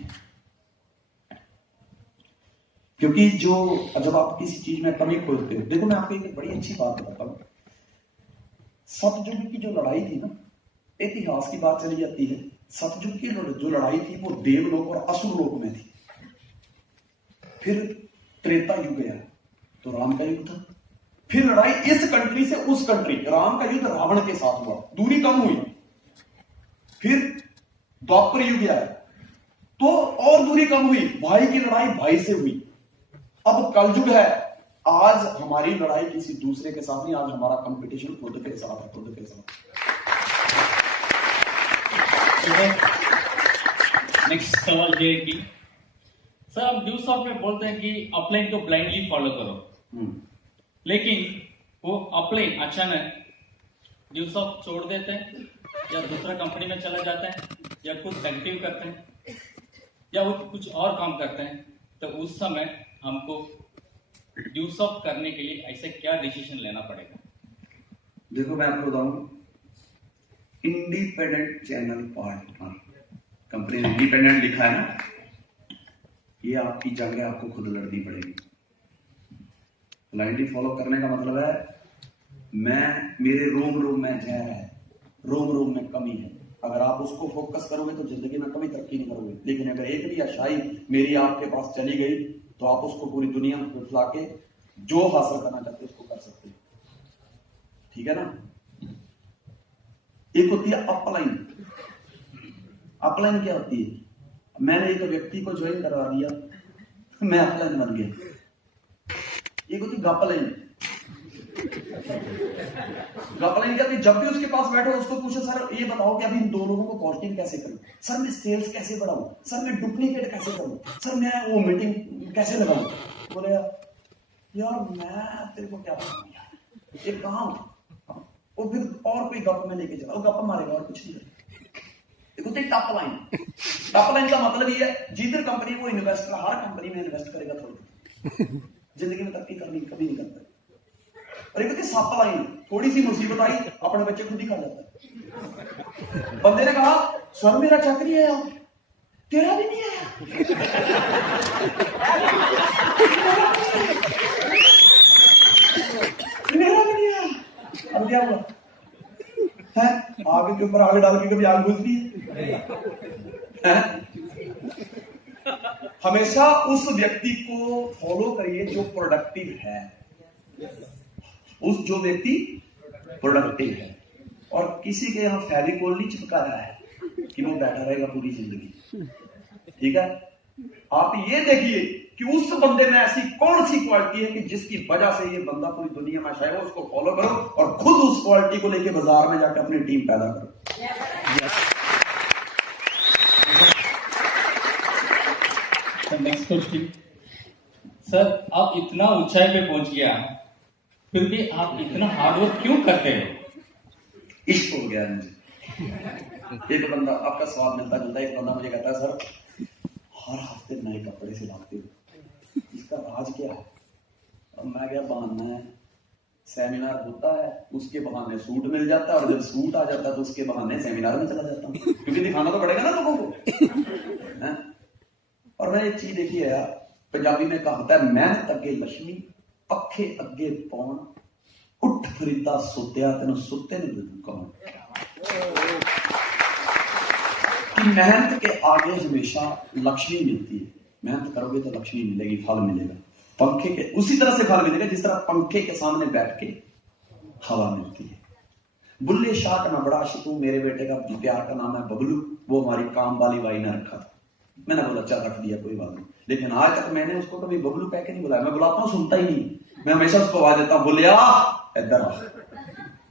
क्योंकि जब आप किसी चीज में कमी खोजते हो, देखो मैं आपको एक बड़ी अच्छी बात बताता हूं। सतयुग की जो लड़ाई थी ना, इतिहास की बात चली जाती है, सतयुग की जो लड़ाई थी वो देवलोक और असुर लोक में थी। फिर त्रेता युग गया तो राम का युग था। फिर लड़ाई इस कंट्री से उस कंट्री, राम का युद्ध रावण के साथ हुआ, दूरी कम हुई। फिर द्वापर युग आया तो और दूरी कम हुई, भाई की लड़ाई भाई से हुई। अब कलयुग है, आज हमारी लड़ाई किसी दूसरे के साथ नहीं, आज हमारा कंपटीशन खुद के साथ है, खुद के साथ। नेक्स्ट सवाल ये है कि सर आप ड्यूस ऑफ में बोलते हैं कि अपलाइन को ब्लाइंडली फॉलो करो, लेकिन वो अपलाइन अचानक ड्यूस ऑफ छोड़ देते हैं या दूसरा कंपनी में चला जाता है या कुछ एक्टिव करते हैं या वो कुछ और काम करते हैं, तो उस समय हमको ड्यूस ऑफ करने के लिए ऐसे क्या डिसीजन लेना पड़ेगा? देखो मैं आपको बताऊं, इंडिपेंडेंट चैनल पार्टनर, कंपनी ने इंडिपेंडेंट लिखा है ना, ये आपकी जंग है, आपको खुद लड़नी पड़ेगी। ब्लाइंडली फॉलो करने का मतलब है मेरे रोम में जहर है, रोम में कमी है। अगर आप उसको फोकस करोगे तो जिंदगी में कभी तरक्की नहीं करोगे। लेकिन अगर एक भी अच्छाई मेरी आपके पास चली गई तो आप उसको पूरी दुनिया में फैला के जो हासिल करना चाहते हो उसको कर सकते हो। ठीक है ना? एक होती है अपलाइन। अपलाइन क्या होती है? मैंने एक व्यक्ति को ज्वाइन करवा दिया, मैं अपलाइन बन गया। एक होती गपलाइन। गपलाइन क्या? जब भी उसके पास बैठो उसको पूछो सर ये बताओ कि अभी इन दो लोगों को कॉस्टिंग कैसे करूं, सर मैं सेल्स कैसे बढ़ाऊं, सर मैं डुप्लीकेट कैसे करूं, सर मैं वो मीटिंग कैसे लगाऊं। बोले यार मैं तेरे को क्या बताऊं यार, एक काम। वो फिर और कोई गप में लेके चला, वो गप मारेगा और कुछ नहीं करेगा। Top line. टॉप लाइन का मतलब ये है जिधर कंपनी को इन्वेस्ट, हर कंपनी में इन्वेस्ट करेगा थोड़ी, जिंदगी में तरक्की करनी कभी नहीं करता। और एक सप लाइन, थोड़ी सी मुसीबत आई अपने बच्चे खुद ही खा जाता है। बंदे ने कहा सर मेरा चेक नहीं आया, तेरा भी नहीं आया। मेरा भी नहीं आया। अब क्या हुआ है? आगे के ऊपर आगे डाल के कभी आग बुझ दी है? हमेशा उस व्यक्ति को फॉलो करिए जो प्रोडक्टिव है, जो व्यक्ति प्रोडक्टिव है। और किसी के यहां फेविकोल नहीं चिपका रहा है कि वो बैठा रहेगा पूरी जिंदगी। ठीक है? आप ये देखिए कि उस बंदे में ऐसी कौन सी क्वालिटी है कि जिसकी वजह से ये बंदा पूरी दुनिया में छाएगा। उसको फॉलो करो और खुद उस क्वालिटी को लेके बाजार में जाकर अपनी टीम पैदा करो। नेक्स्ट क्वेश्चन सर, आप इतना ऊंचाई पे पहुंच गया फिर भी आप इतना हार्डवर्क क्यों करते हो? इश्क हो गया मुझे। एक बंदा आपका स्वाद मिलता जुलता, एक बंदा मुझे कहता है सर हर हफ्ते नए कपड़े सिलाते हो, इसका राज क्या है? और मैं क्या, बहाना है, सेमिनार होता है उसके बहाने सूट मिल जाता है, और जब सूट आ जाता है तो उसके बहाने सेमिनार में चला जाता हूँ, क्योंकि दिखाना तो पड़ेगा ना लोगों को। और मैंने एक चीज देखी है यार, पंजाबी में कहावत है, मेहनत अगे लक्ष्मी पखे अगे पौन, उठ फरीदा सुत्या तेन सुते ने कौन। कि मेहनत के आगे हमेशा लक्ष्मी मिलती है, मेहनत करोगे तो लक्ष्मी मिलेगी, फल मिलेगा। पंखे के उसी तरह से फल मिलेगा जिस तरह पंखे के सामने बैठ के हवा मिलती है। बुल्ले शाह का मैं बड़ा आशिक हूं, मेरे बेटे का प्यार का नाम है बबलू, वो हमारी काम वाली बाई ने रखा था। मैंने बोला अच्छा रख दिया कोई बात नहीं, लेकिन आज तक मैंने उसको कभी बबलू कह के नहीं बुलाया। मैं बुलाता हूँ सुनता ही नहीं, मैं हमेशा उसको आवाज देता हूँ, बुलिया इधर आ।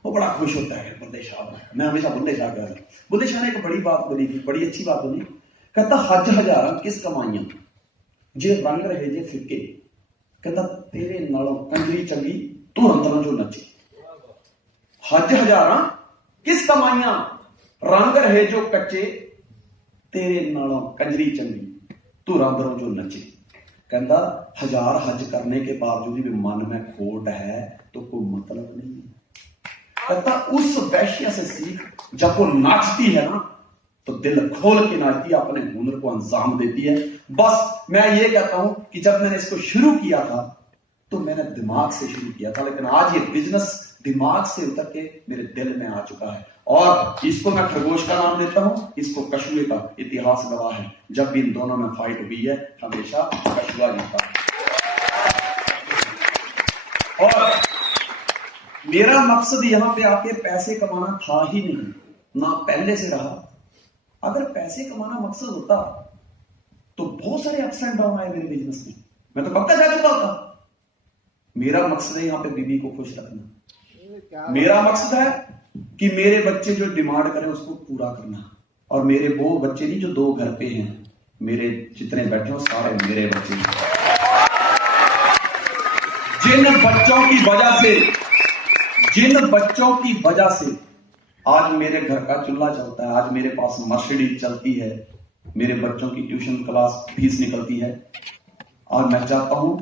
वो बड़ा खुश होता है बुल्ले शाह, मैं हमेशा बुल्ले शाह कह रहा। बुल्ले शाह ने एक बड़ी बात बोली थी, बड़ी अच्छी बात बोली, कहता हज हजारा किस कमाइयां जे रंग रहे जे फिक्के, कहता तेरे नालों कंजरी चंगी तू अंदरों जो नचे। हज हजारा किस कमाइयां रंग रहे जो कच्चे, तेरे नालों कंजरी चंगी तू अंदरों जो नचे। कहता हजार हज करने के बावजूद भी मन में खोट है तो कोई मतलब नहीं है। कहता उस वैश्या से सीख, जब वो नाचती है ना तो दिल खोल के नाचती है, अपने हुनर को अंजाम देती है। बस मैं ये कहता हूं कि जब मैंने इसको शुरू किया था तो मैंने दिमाग से शुरू किया था, लेकिन आज ये बिजनेस दिमाग से उतर के मेरे दिल में आ चुका है। और इसको मैं खरगोश का नाम देता हूं, इसको कछुए का। इतिहास गवाह है, जब भी इन दोनों में फाइट हुई है हमेशा कछुआ जीता। और मेरा मकसद यहां पे आके पैसे कमाना था ही नहीं, ना पहले से रहा। अगर पैसे कमाना मकसद होता तो बहुत सारे अप्स एंड डाउन आए मेरे बिजनेस में, मैं तो कब तक जा चुका होता। मेरा मकसद है यहाँ पे बीवी को खुश रखना, मेरा मकसद है कि मेरे बच्चे जो डिमांड करें उसको पूरा करना। और मेरे वो बच्चे नहीं जो दो घर पे हैं, मेरे जितने बैठे हो सारे मेरे बच्चे हैं। जिन बच्चों की वजह से आज मेरे घर का चूल्हा चलता है, आज मेरे पास मर्सिडीज चलती है, मेरे बच्चों की ट्यूशन क्लास फीस निकलती है। और मैं चाहता हूं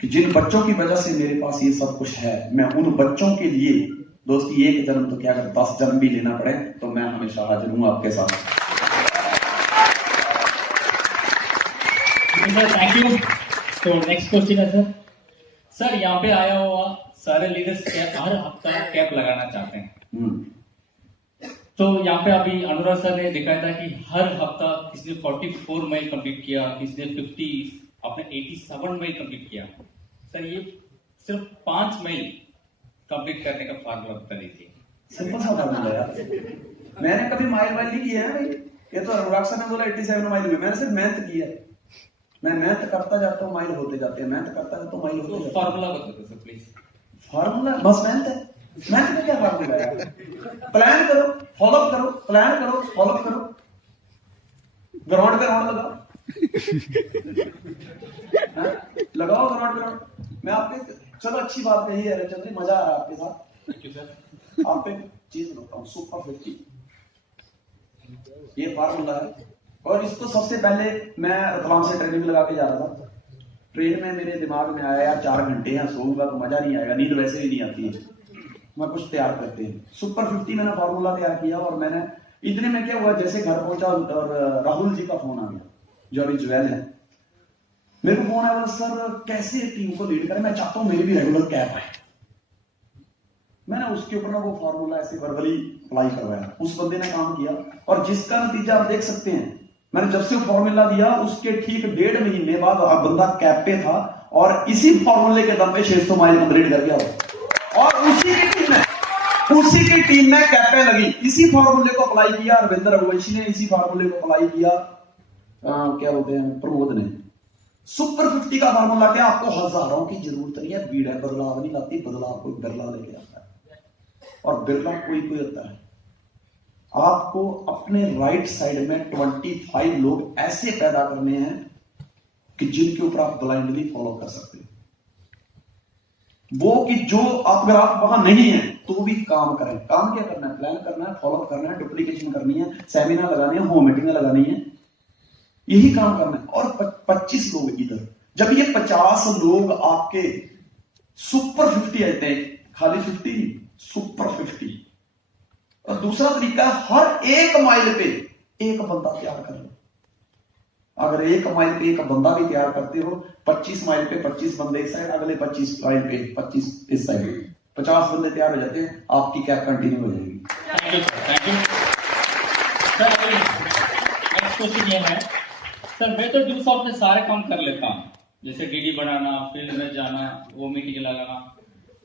कि जिन बच्चों की वजह से मेरे पास ये सब कुछ है, मैं उन बच्चों के लिए दोस्ती एक जन्म तो क्या अगर 10 जन्म भी लेना पड़े तो मैं हमेशा हाजिर हूं आपके साथ। Thank you. तो नेक्स्ट क्वेश्चन है सर, यहाँ पे आया हुआ सारे लीडर्स हर हफ्ता कैप लगाना चाहते हैं। तो यहाँ पे अभी अनुराग सर ने दिखाया था कि हर हफ्ता किसी ने 44 माइल कंप्लीट किया, किसी ने 50, आपने 87 माइल कंप्लीट किया। सर ये सिर्फ 5 माइल कंप्लीट करने का फार्मूला बता दीजिए। सिंपल सा फार्मूला यार, मैंने कभी माइल नहीं किया है भाई। ये तो अनुराग सर ने बोला 87 माइल हुई, मैंने सिर्फ मेहनत की है। मैं मेहनत करता जाता हूँ, माइल होते जाते हैं, मेहनत करता जाता हूँ, माइल होते जाते हैं। फार्मूला बता दो सर प्लीज। फार्मूला बस मेहनत है, मेहनत में क्या फार्मूला है? प्लान करो, फॉलो करो, प्लान करो, फॉलो करो, ग्राउंड पे राउंड लगाओ, लगाओ ग्राउंड पे राउंड। मैं आपके चलो अच्छी बात कही है चंद्री, मजा आ रहा है आपके साथ। Thank you sir. आप पे चीज बताता हूँ, सुपर 50 ये फार्मूला है। और इसको सबसे पहले मैं रतलाम से ट्रेनिंग लगा के जा रहा था। ट्रेन में मेरे दिमाग में आया यार 4 घंटे यहाँ सोऊंगा तो मजा नहीं आएगा, नींद वैसे भी नहीं आती है, मैं कुछ तैयार करते हैं। सुपर 50 मैंने फार्मूला तैयार किया और मैंने इतने में क्या हुआ, जैसे घर पहुंचा और राहुल जी का फोन आ गया जो अभी ज्वेल है। मेरे को फोन आया, सर कैसे टीम को लीड करें, मैं चाहता हूं मेरी भी रेगुलर कैप आए। मैंने उसके ऊपर ना वो फार्मूला ऐसे वर्बली अप्लाई करवाया, उस बंदे ने काम किया और जिसका नतीजा आप देख सकते हैं। मैंने जब से वो फॉर्मूला दिया उसके ठीक 1.5 महीने बाद बंदा कैप पे था और इसी फॉर्मूले के दम पे 600 माइल कंप्लीट कर गया। और उसी की टीम में कैपे लगी। इसी फॉर्मूले को अप्लाई किया रविंद्र रघुवंशी ने, इसी फॉर्मूले को अप्लाई किया क्या बोलते हैं प्रमोद ने। सुपर 50 का फॉर्मूला क्या, आपको हजारों की जरूरत नहीं है, भीड़ है बदलाव नहीं लाती, बदलाव कोई बिरला लेके आता है और बिरला कोई होता है। आपको अपने राइट साइड में 25 लोग ऐसे पैदा करने हैं कि जिनके ऊपर आप ब्लाइंडली फॉलो कर सकते हो। वो कि जो अगर आप वहां नहीं है तो भी काम करें। काम क्या करना है? प्लान करना है, फॉलो करना है, डुप्लीकेशन करनी है, सेमिनार लगानी है, होम मीटिंग लगानी है, यही काम करना है। और 25 लोग इधर, जब ये 50 लोग आपके सुपर 50 आते हैं, खाली 50 सुपर 50। और दूसरा तरीका है, हर 1 माइल पे एक बंदा तैयार कर लो। अगर 1 माइल पे एक बंदा भी तैयार करते हो, 25 माइल पे 25 बंदे इस साइड, अगले 25 माइल पे 25 इस साइड, 50 बंदे तैयार हो जाते हैं, आपकी कैब कंटिन्यू हो जाएगी। Thank you sir. Next question ये है सर, मैं तो ड्यू सॉफ्ट में सारे काम कर लेता हूँ, जैसे डीडी बनाना, फील्ड में जाना, वो मीटिंग लगाना,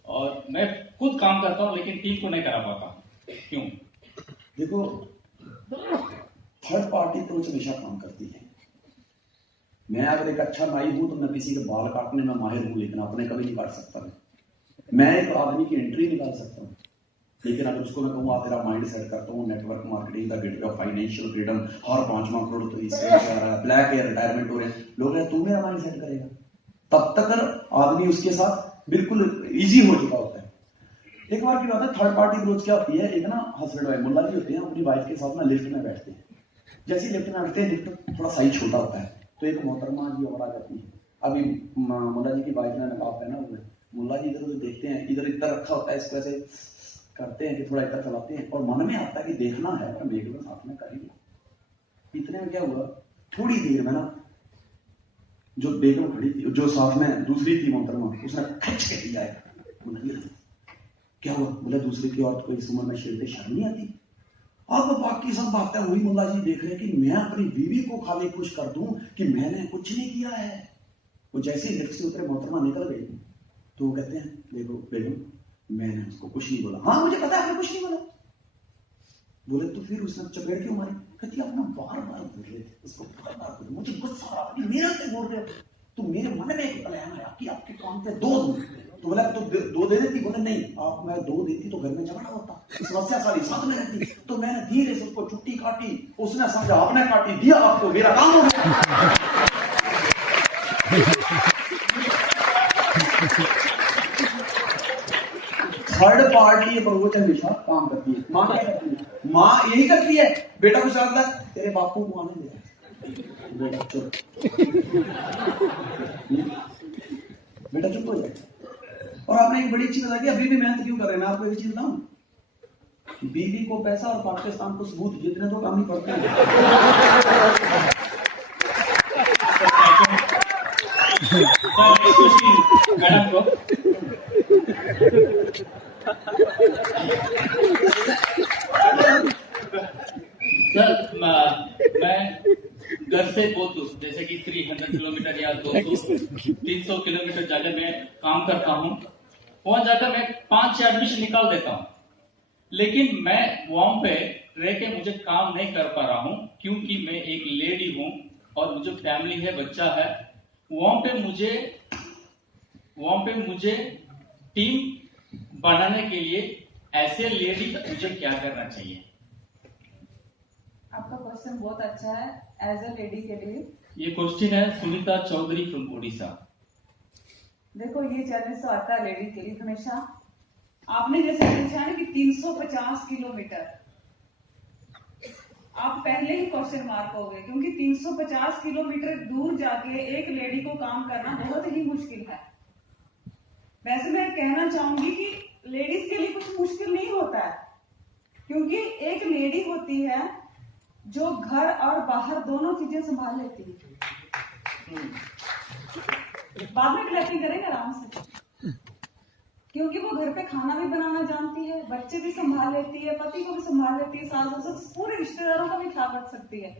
और मैं खुद काम करता हूँ लेकिन टीम को नहीं करा पाता, क्यों? देखो, थर्ड पार्टी तो हमेशा काम करती है। मैं अगर एक अच्छा नाई हूं तो मैं किसी के बाल काटने में माहिर हूं, लेकिन अपने कभी नहीं काट सकता। मैं एक आदमी की एंट्री निकाल सकता हूं, लेकिन अगर उसको मैं कहूँ तेरा माइंड सेट करता हूँ, नेटवर्क मार्केटिंग का गेटवे ऑफ फाइनेंशियल फ्रीडम, हर 5वां करोड़ तो इससे आ रहा है, ब्लैक एयर रिटायरमेंट हो रहे हैं, लोग हैं तू मेरा माइंड सेट करेगा, तब तक आदमी उसके साथ बिल्कुल इजी हो चुका होता है। एक बार की बात है, थर्ड पार्टी अप्रोच क्या होती है, एक ना हस्बैंड वाइफ मुल्ला जी होते हैं, अपनी वाइफ के साथ ना लिफ्ट में बैठते हैं। जैसे लिफ्ट में बैठते हैं, लिफ्ट थोड़ा साइज छोटा होता है, तो एक मोहतरमा जी और आ जाती है। अभी मुल्ला जी की वाइफ ने नकाब पहना हुआ है, मुल्ला जी इधर उधर देखते हैं, इधर इधर रखा होता है, इसको ऐसे करते हैं कि थोड़ा इधर चलाते हैं, और मन में आता है कि देखना है तो बेगम साथ में करेंगे। इतने में क्या हुआ, थोड़ी देर में ना जो बेगम खड़ी थी, जो साथ में दूसरी थी मोहतरमा, उसने खच के दिया है। क्या हुआ? बोला दूसरी की औरत को इस उम्र में छेड़ते शर्म नहीं आती? अब बाकी सब बातें हुई, मुल्ला जी देख रहे कि मैं अपनी बीवी को खाली खुश कर दूं कि मैंने कुछ नहीं किया है। वो जैसे ही लिफ्ट से उतरे, मोहतरमा निकल गई, तो वो कहते हैं देखो बेगम, मैंने उसको कुछ नहीं बोला। हाँ मुझे पता है आपने कुछ नहीं बोला। बोले तो फिर उसने चपेट क्यों मारी? कहती आप ना बार बार बोल रहे थे उसको, बार बार बोल, मुझे गुस्सा आ रहा, मेरे से बोल रहे हो, तो मेरे मन में एक प्लान आया कि आपके काम पे 2 दूं। तो बोला तो 2 दे देती? बोले नहीं, आप मैं 2 देती तो घर में झगड़ा होता, समस्या सारी साथ में रहती। तो मैंने धीरे से उसको छुट्टी काटी, उसने समझा आपने काटी, दिया आपको, मेरा काम हो गया। थर्ड पार्टी अप्रोच हमेशा काम करती है। माँ क्या करती है? माँ यही करती है, बेटा कुछ लगता है तेरे बापू को आने दे, बेटा चुप, बेटा चुप हो जाए। और आपने एक बड़ी चीज बताई, अभी भी मेहनत क्यों कर रहे हैं? मैं आपको एक चीज बताऊं, बीवी को पैसा और पाकिस्तान को सबूत, जितने तो काम नहीं पड़ते हैं। मैडम को सर, मैं घर से बहुत दूर, जैसे कि 300 किलोमीटर या 200 300 किलोमीटर जाकर मैं काम करता हूँ, वहां जाकर मैं 5-6 एडमिशन निकाल देता हूँ, लेकिन मैं वहां पे रह के मुझे काम नहीं कर पा रहा हूँ, क्योंकि मैं एक लेडी हूँ और मुझे फैमिली है, बच्चा है। वहां पे मुझे टीम बनाने के लिए ऐसे लेडी मुझे क्या करना चाहिए? आपका क्वेश्चन बहुत अच्छा है, एज अ लेडी के लिए। ये क्वेश्चन है सुनीता चौधरी फ्रॉम ओडिशा। देखो ये चैलेंज तो आता है लेडी के लिए हमेशा। आपने जैसे पूछा है ना कि 350 किलोमीटर, आप पहले ही क्वेश्चन मार्क हो गए, क्योंकि 350 किलोमीटर दूर जाके एक लेडी को काम करना बहुत ही मुश्किल है। वैसे मैं कहना चाहूंगी कि लेडीज के लिए कुछ मुश्किल नहीं होता है, क्योंकि एक लेडी होती है जो घर और बाहर दोनों चीजें संभाल लेती है। बाद में क्लैपिंग करेंगे आराम से, क्योंकि वो घर पे खाना भी बनाना जानती है, बच्चे भी संभाल लेती है, पति को भी संभाल लेती है, सास ससुर पूरे रिश्तेदारों का भी ख्याल रख सकती है।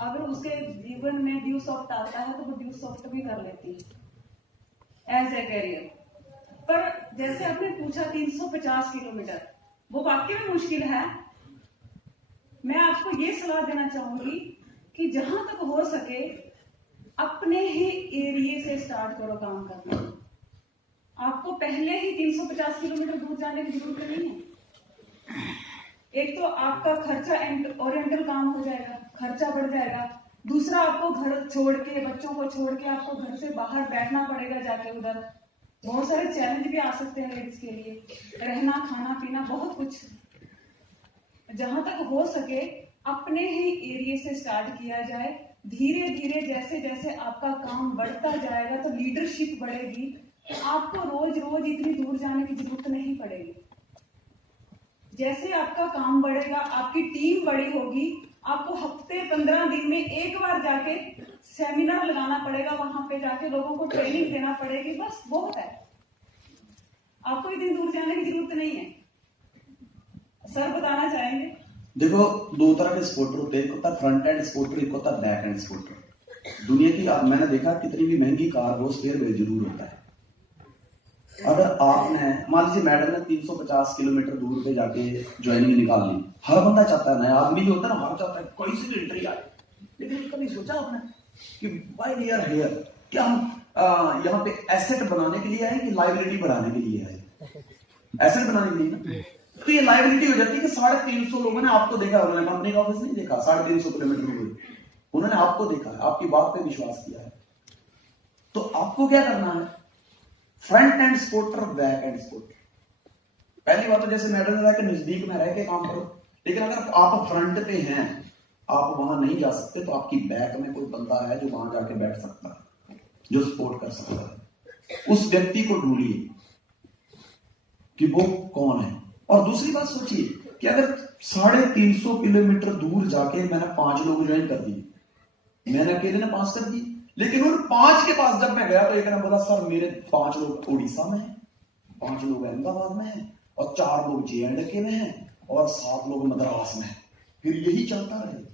अगर उसके जीवन में ड्यू सॉफ्ट आता है तो वो ड्यू सॉफ्ट भी कर लेती है एज ए करियर। पर जैसे आपने पूछा 350 किलोमीटर, वो वाकई में मुश्किल है। मैं आपको ये सलाह देना चाहूंगी कि जहां तक हो सके अपने ही एरिया से स्टार्ट करो काम करना। आपको पहले ही 350 किलोमीटर दूर जाने की जरूरत नहीं है। एक तो आपका खर्चा ओरिएंटल काम हो जाएगा, खर्चा बढ़ जाएगा। दूसरा, आपको घर छोड़ के, बच्चों को छोड़ के आपको घर से बाहर बैठना पड़ेगा जाके उधर, बहुत सारे चैलेंज भी आ सकते हैं लेडीज के लिए, रहना खाना पीना बहुत कुछ। जहां तक हो सके अपने ही एरिया से स्टार्ट किया जाए, धीरे धीरे जैसे जैसे आपका काम बढ़ता जाएगा तो लीडरशिप बढ़ेगी, तो आपको रोज रोज इतनी दूर जाने की जरूरत नहीं पड़ेगी। जैसे आपका काम बढ़ेगा, आपकी टीम बड़ी होगी, आपको हफ्ते 15 दिन में एक बार जाके सेमिनार लगाना पड़ेगा, वहां पे जाके लोगों को ट्रेनिंग देना पड़ेगी, बस बहुत है। आपको इतनी दूर जाने की जरूरत नहीं है। सर बताना चाहेंगे? देखो, दो तरह के सपोर्टर होते हैं, एक होता है फ्रंट एंड सपोर्टर, एक होता है बैक एंड सपोर्टर। दुनिया की मैंने देखा कितनी भी महंगी कार हो, स्पेयर व्हील जरूर होता है। अगर आपने मान लीजिए मैडम ने 350 किलोमीटर दूर पे जाके ज्वाइनिंग निकाल ली, हर बंदा चाहता है, नया आदमी जो होता है ना, हर चाहता है कोई सी भी एंट्री आए, लेकिन कभी सोचा आपने कि व्हाई वी आर हियर, क्या हम यहाँ पे एसेट बनाने के लिए आए कि लाइबिलिटी बढ़ाने के लिए आए? एसेट बनाने के लिए ना। तो ये लाइबिलिटी हो जाती है कि 350 लोगों ने आपको देखा, उन्होंने कंपनी का ऑफिस नहीं देखा, 350 किलोमीटर दूर उन्होंने आपको देखा है, आपकी बात पे विश्वास किया है। तो आपको क्या करना है? Front end supporter, back and supporter. पहली बात तो जैसे मैडम ने कहा कि नजदीक में रह के काम करो, लेकिन अगर आप फ्रंट पे हैं, आप वहां नहीं जा सकते, तो आपकी बैक में कोई बंदा है जो वहां जाके बैठ सकता है, जो सपोर्ट कर सकता है। उस व्यक्ति को ढूंढिए कि वो कौन है। और दूसरी बात सोचिए कि अगर 350 किलोमीटर दूर जाके मैंने 5 लोग ज्वाइन कर दिए, मैंने अकेले ने 5 कर दिए, लेकिन उन 5 के पास जब मैं गया तो एक ने बोला, सर मेरे 5 लोग उड़ीसा में हैं, 5 लोग अहमदाबाद में हैं, और 4 लोग J&K में हैं, और 7 लोग मद्रास में हैं। फिर यही चलता रहे,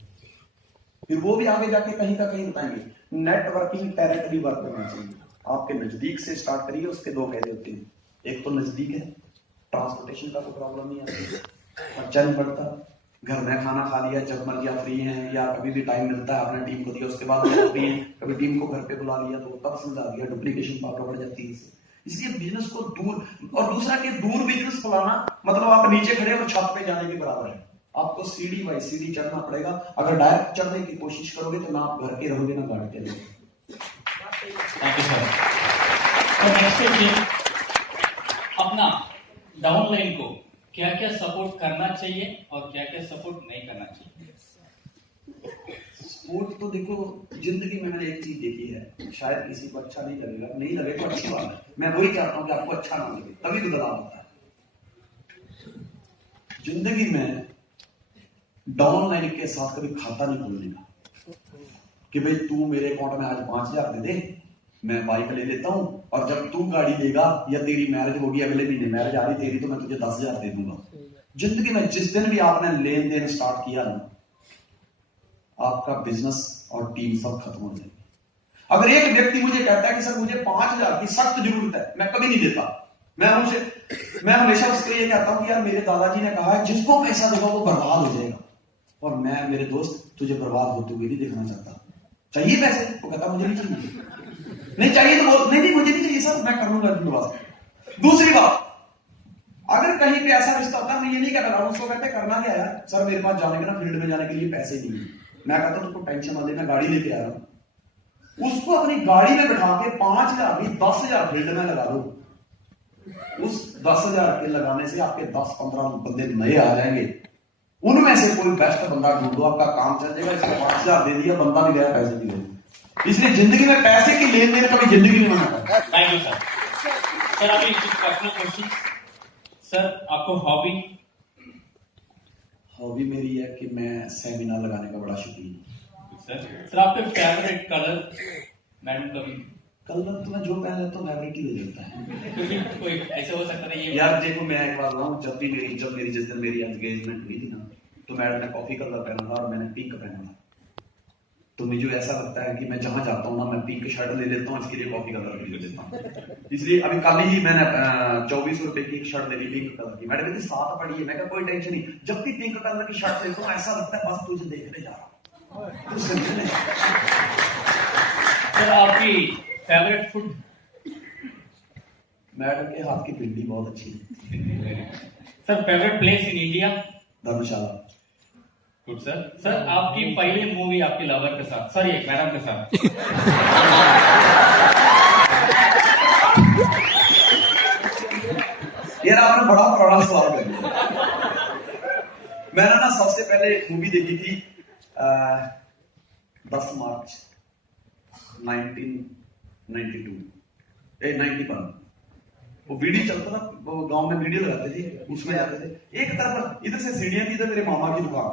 फिर वो भी आगे जाके कहीं का कहीं बताएंगे। नेटवर्किंग टेरिटरी वर्क करना चाहिए। आपके नजदीक से स्टार्ट करिए। उसके 2 फायदे होते हैं, एक तो नजदीक है, ट्रांसपोर्टेशन का कोई प्रॉब्लम नहीं आती, खर्चा नहीं बढ़ता, घर में खाना खा लिया, जब मर्जी आप फ्री हैं, या कभी भी टाइम मिलता है अपने टीम को दिया, उसके बाद फ्री हैं, कभी टीम को घर पे बुला लिया तो तब समझा दिया, डुप्लीकेशन पावर बढ़ जाती है। इसलिए बिजनेस को दूर, और दूसरा कि दूर बिजनेस फैलाना मतलब आप नीचे खड़े और छत पे जाने के बराबर है। आपको सीढ़ी बाई सीढ़ी चढ़ना पड़ेगा। अगर डायरेक्ट चढ़ने की कोशिश करोगे तो ना आप घर के रहोगे ना गाड़ी के रहोगे। Thank you sir. और नेक्स्ट अपना डाउनलाइन को क्या क्या सपोर्ट करना चाहिए और क्या क्या सपोर्ट नहीं करना चाहिए? सपोर्ट तो देखो, जिंदगी में मैंने एक चीज देखी है, शायद किसी को अच्छा नहीं लगेगा, नहीं लगे तो अच्छी बात है। मैं वही चाहता हूं कि आपको अच्छा ना लगे, तभी तो बदलाव होता है। जिंदगी में डाउनलाइन के साथ कभी खाता नहीं खोलने का कि भाई तू मेरे अकाउंट में आज 5000 दे दे, मैं बाइक ले लेता हूं, और जब तू गाड़ी लेगा या तेरी मैरिज होगी, अगले महीने मैरिज आ रही तेरी, तो मैं तुझे 10,000 दे दूंगा। जिंदगी में जिस दिन भी आपने लेन देन स्टार्ट किया ना, आपका बिजनेस और टीम सब खत्म हो जाएगी। अगर एक व्यक्ति मुझे कहता है कि सर मुझे 5,000 की सख्त जरूरत है, मैं कभी नहीं देता। मैं हमेशा उसके लिए कहता हूं कि यार मेरे दादाजी ने कहा है जिसको पैसा देगा वो बर्बाद हो जाएगा, और मैं मेरे दोस्त तुझे बर्बाद होते हुए नहीं देखना चाहता। चाहिए पैसे? वो कहता मुझे नहीं चाहिए। नहीं चाहिए तो बोल, नहीं मुझे नहीं चाहिए सर, मैं कर लूंगा धन्यवाद। दूसरी बात, अगर कहीं पे ऐसा रिश्ता होता है, मैं ये नहीं कह रहा, उसको कहते करना क्या है सर, मेरे पास जाने के ना फील्ड में जाने के लिए पैसे नहीं है। मैं कहता हूं तुमको टेंशन मत ले, मैं गाड़ी लेके आ रहा हूं। उसको अपनी गाड़ी में बैठा के 5,000 भी 10,000 फील्ड में लगा दो। उस 10,000 के लगाने से आपके 10-15 बंदे नए आ जाएंगे, उनमें से कोई बेस्ट बंदा ढूंढो, आपका काम चल जाएगा। इसको 5,000 दे दिया, बंदा भी गया, पैसे भी गए। इसलिए जिंदगी में पैसे की लेन देन कभी जिंदगी में मना। Thank you sir. सर अभी कुछ पर्सनल क्वेश्चन। सर आपको हॉबी मेरी है कि मैं सेमिनार लगाने का बड़ा शौकीन हूँ। सर आपके फेवरेट कलर? मैडम कभी कलर तो मैं जो पहन लेता हूँ फेवरेट ही ले लेता है। कोई ऐसे हो सकता है ये? यार देखो, मैं एक बार बताऊं, जब मेरी जिस दिन मेरी एंगेजमेंट हुई थी ना, तो मैडम ने कॉफी कलर पहना था और मैंने पिंक पहना था। तो मुझे ऐसा लगता है कि मैं जहां जाता हूँ ना, मैं पिंक शर्ट ले लेता हूँ, इसके लिए कॉफी कलर भी ले लेता हूँ। इसलिए अभी कल ही मैंने 24 रुपए की एक शर्ट ले ली पिंक कलर की। मैडम कहती साथ पड़ी है, मैं कहा कोई टेंशन नहीं। जब भी पिंक कलर की शर्ट लेता हूँ ऐसा लगता है बस तुझे देखने जा रहा हूँ। सर आपकी फेवरेट फूड? मैडम के हाथ की भिंडी बहुत अच्छी है। Sir favourite place in India? Dharamshala. Good sir. Sir आपकी पहली मूवी आपके लवर के साथ, सॉरी मैडम के साथ? यार आपने बड़ा पुराना सवाल कर लिया। मैंने ना सबसे पहले मूवी देखी थी 10 मार्च 1992 91। वो वीडियो चलता था, वो गांव में वीडियो लगाते थे, उसमें जाते थे। एक तरफ इधर से सीढ़ियां थी, इधर मेरे मामा की दुकान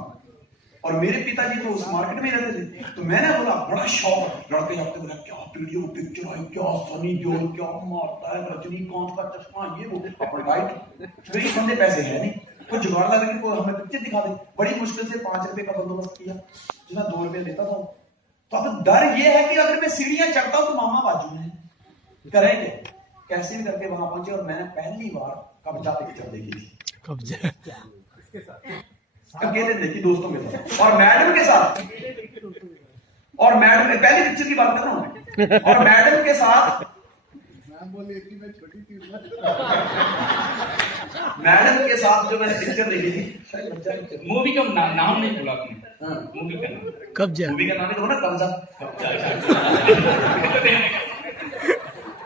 और मेरे पिताजी तो उस मार्केट में रहते थे। तो मैंने बोला, बड़ा शौक, लड़के जाते बोला क्या वीडियो पिक्चर आई, क्या सनी देओल क्या मारता है, रजनीकांत का चश्मा, ये वो अपन राइट। मेरे बंदे पैसे है नहीं, कोई जुगाड़ लगा के कोई हमें पिक्चर दिखा दे। बड़ी मुश्किल से 5 रुपए का बंदोबस्त किया, जितना 2 रुपए लेता था। तो अब डर ये है कि अगर मैं सीढ़ियां चढ़ता हूं तो मामा बाजू में करेंगे, कैसे भी करके वहां पहुंचे। और मैंने पहली बार कब्जा पिक्चर देखी थी, किसके साथ? अकेले देखी, दोस्तों के साथ और मैडम के साथ। और मैडम पहली पिक्चर की बात कर रहा हूं, और मैडम के साथ। मैम बोली कि मैं छोटी थी, मैडम के साथ जो मैंने पिक्चर देखी थी, मूवी का नाम नहीं बोला आपने। हाँ, मूवी का नाम, कब्जा। मूवी का नाम ही तो ना, कब्जा। अच्छा।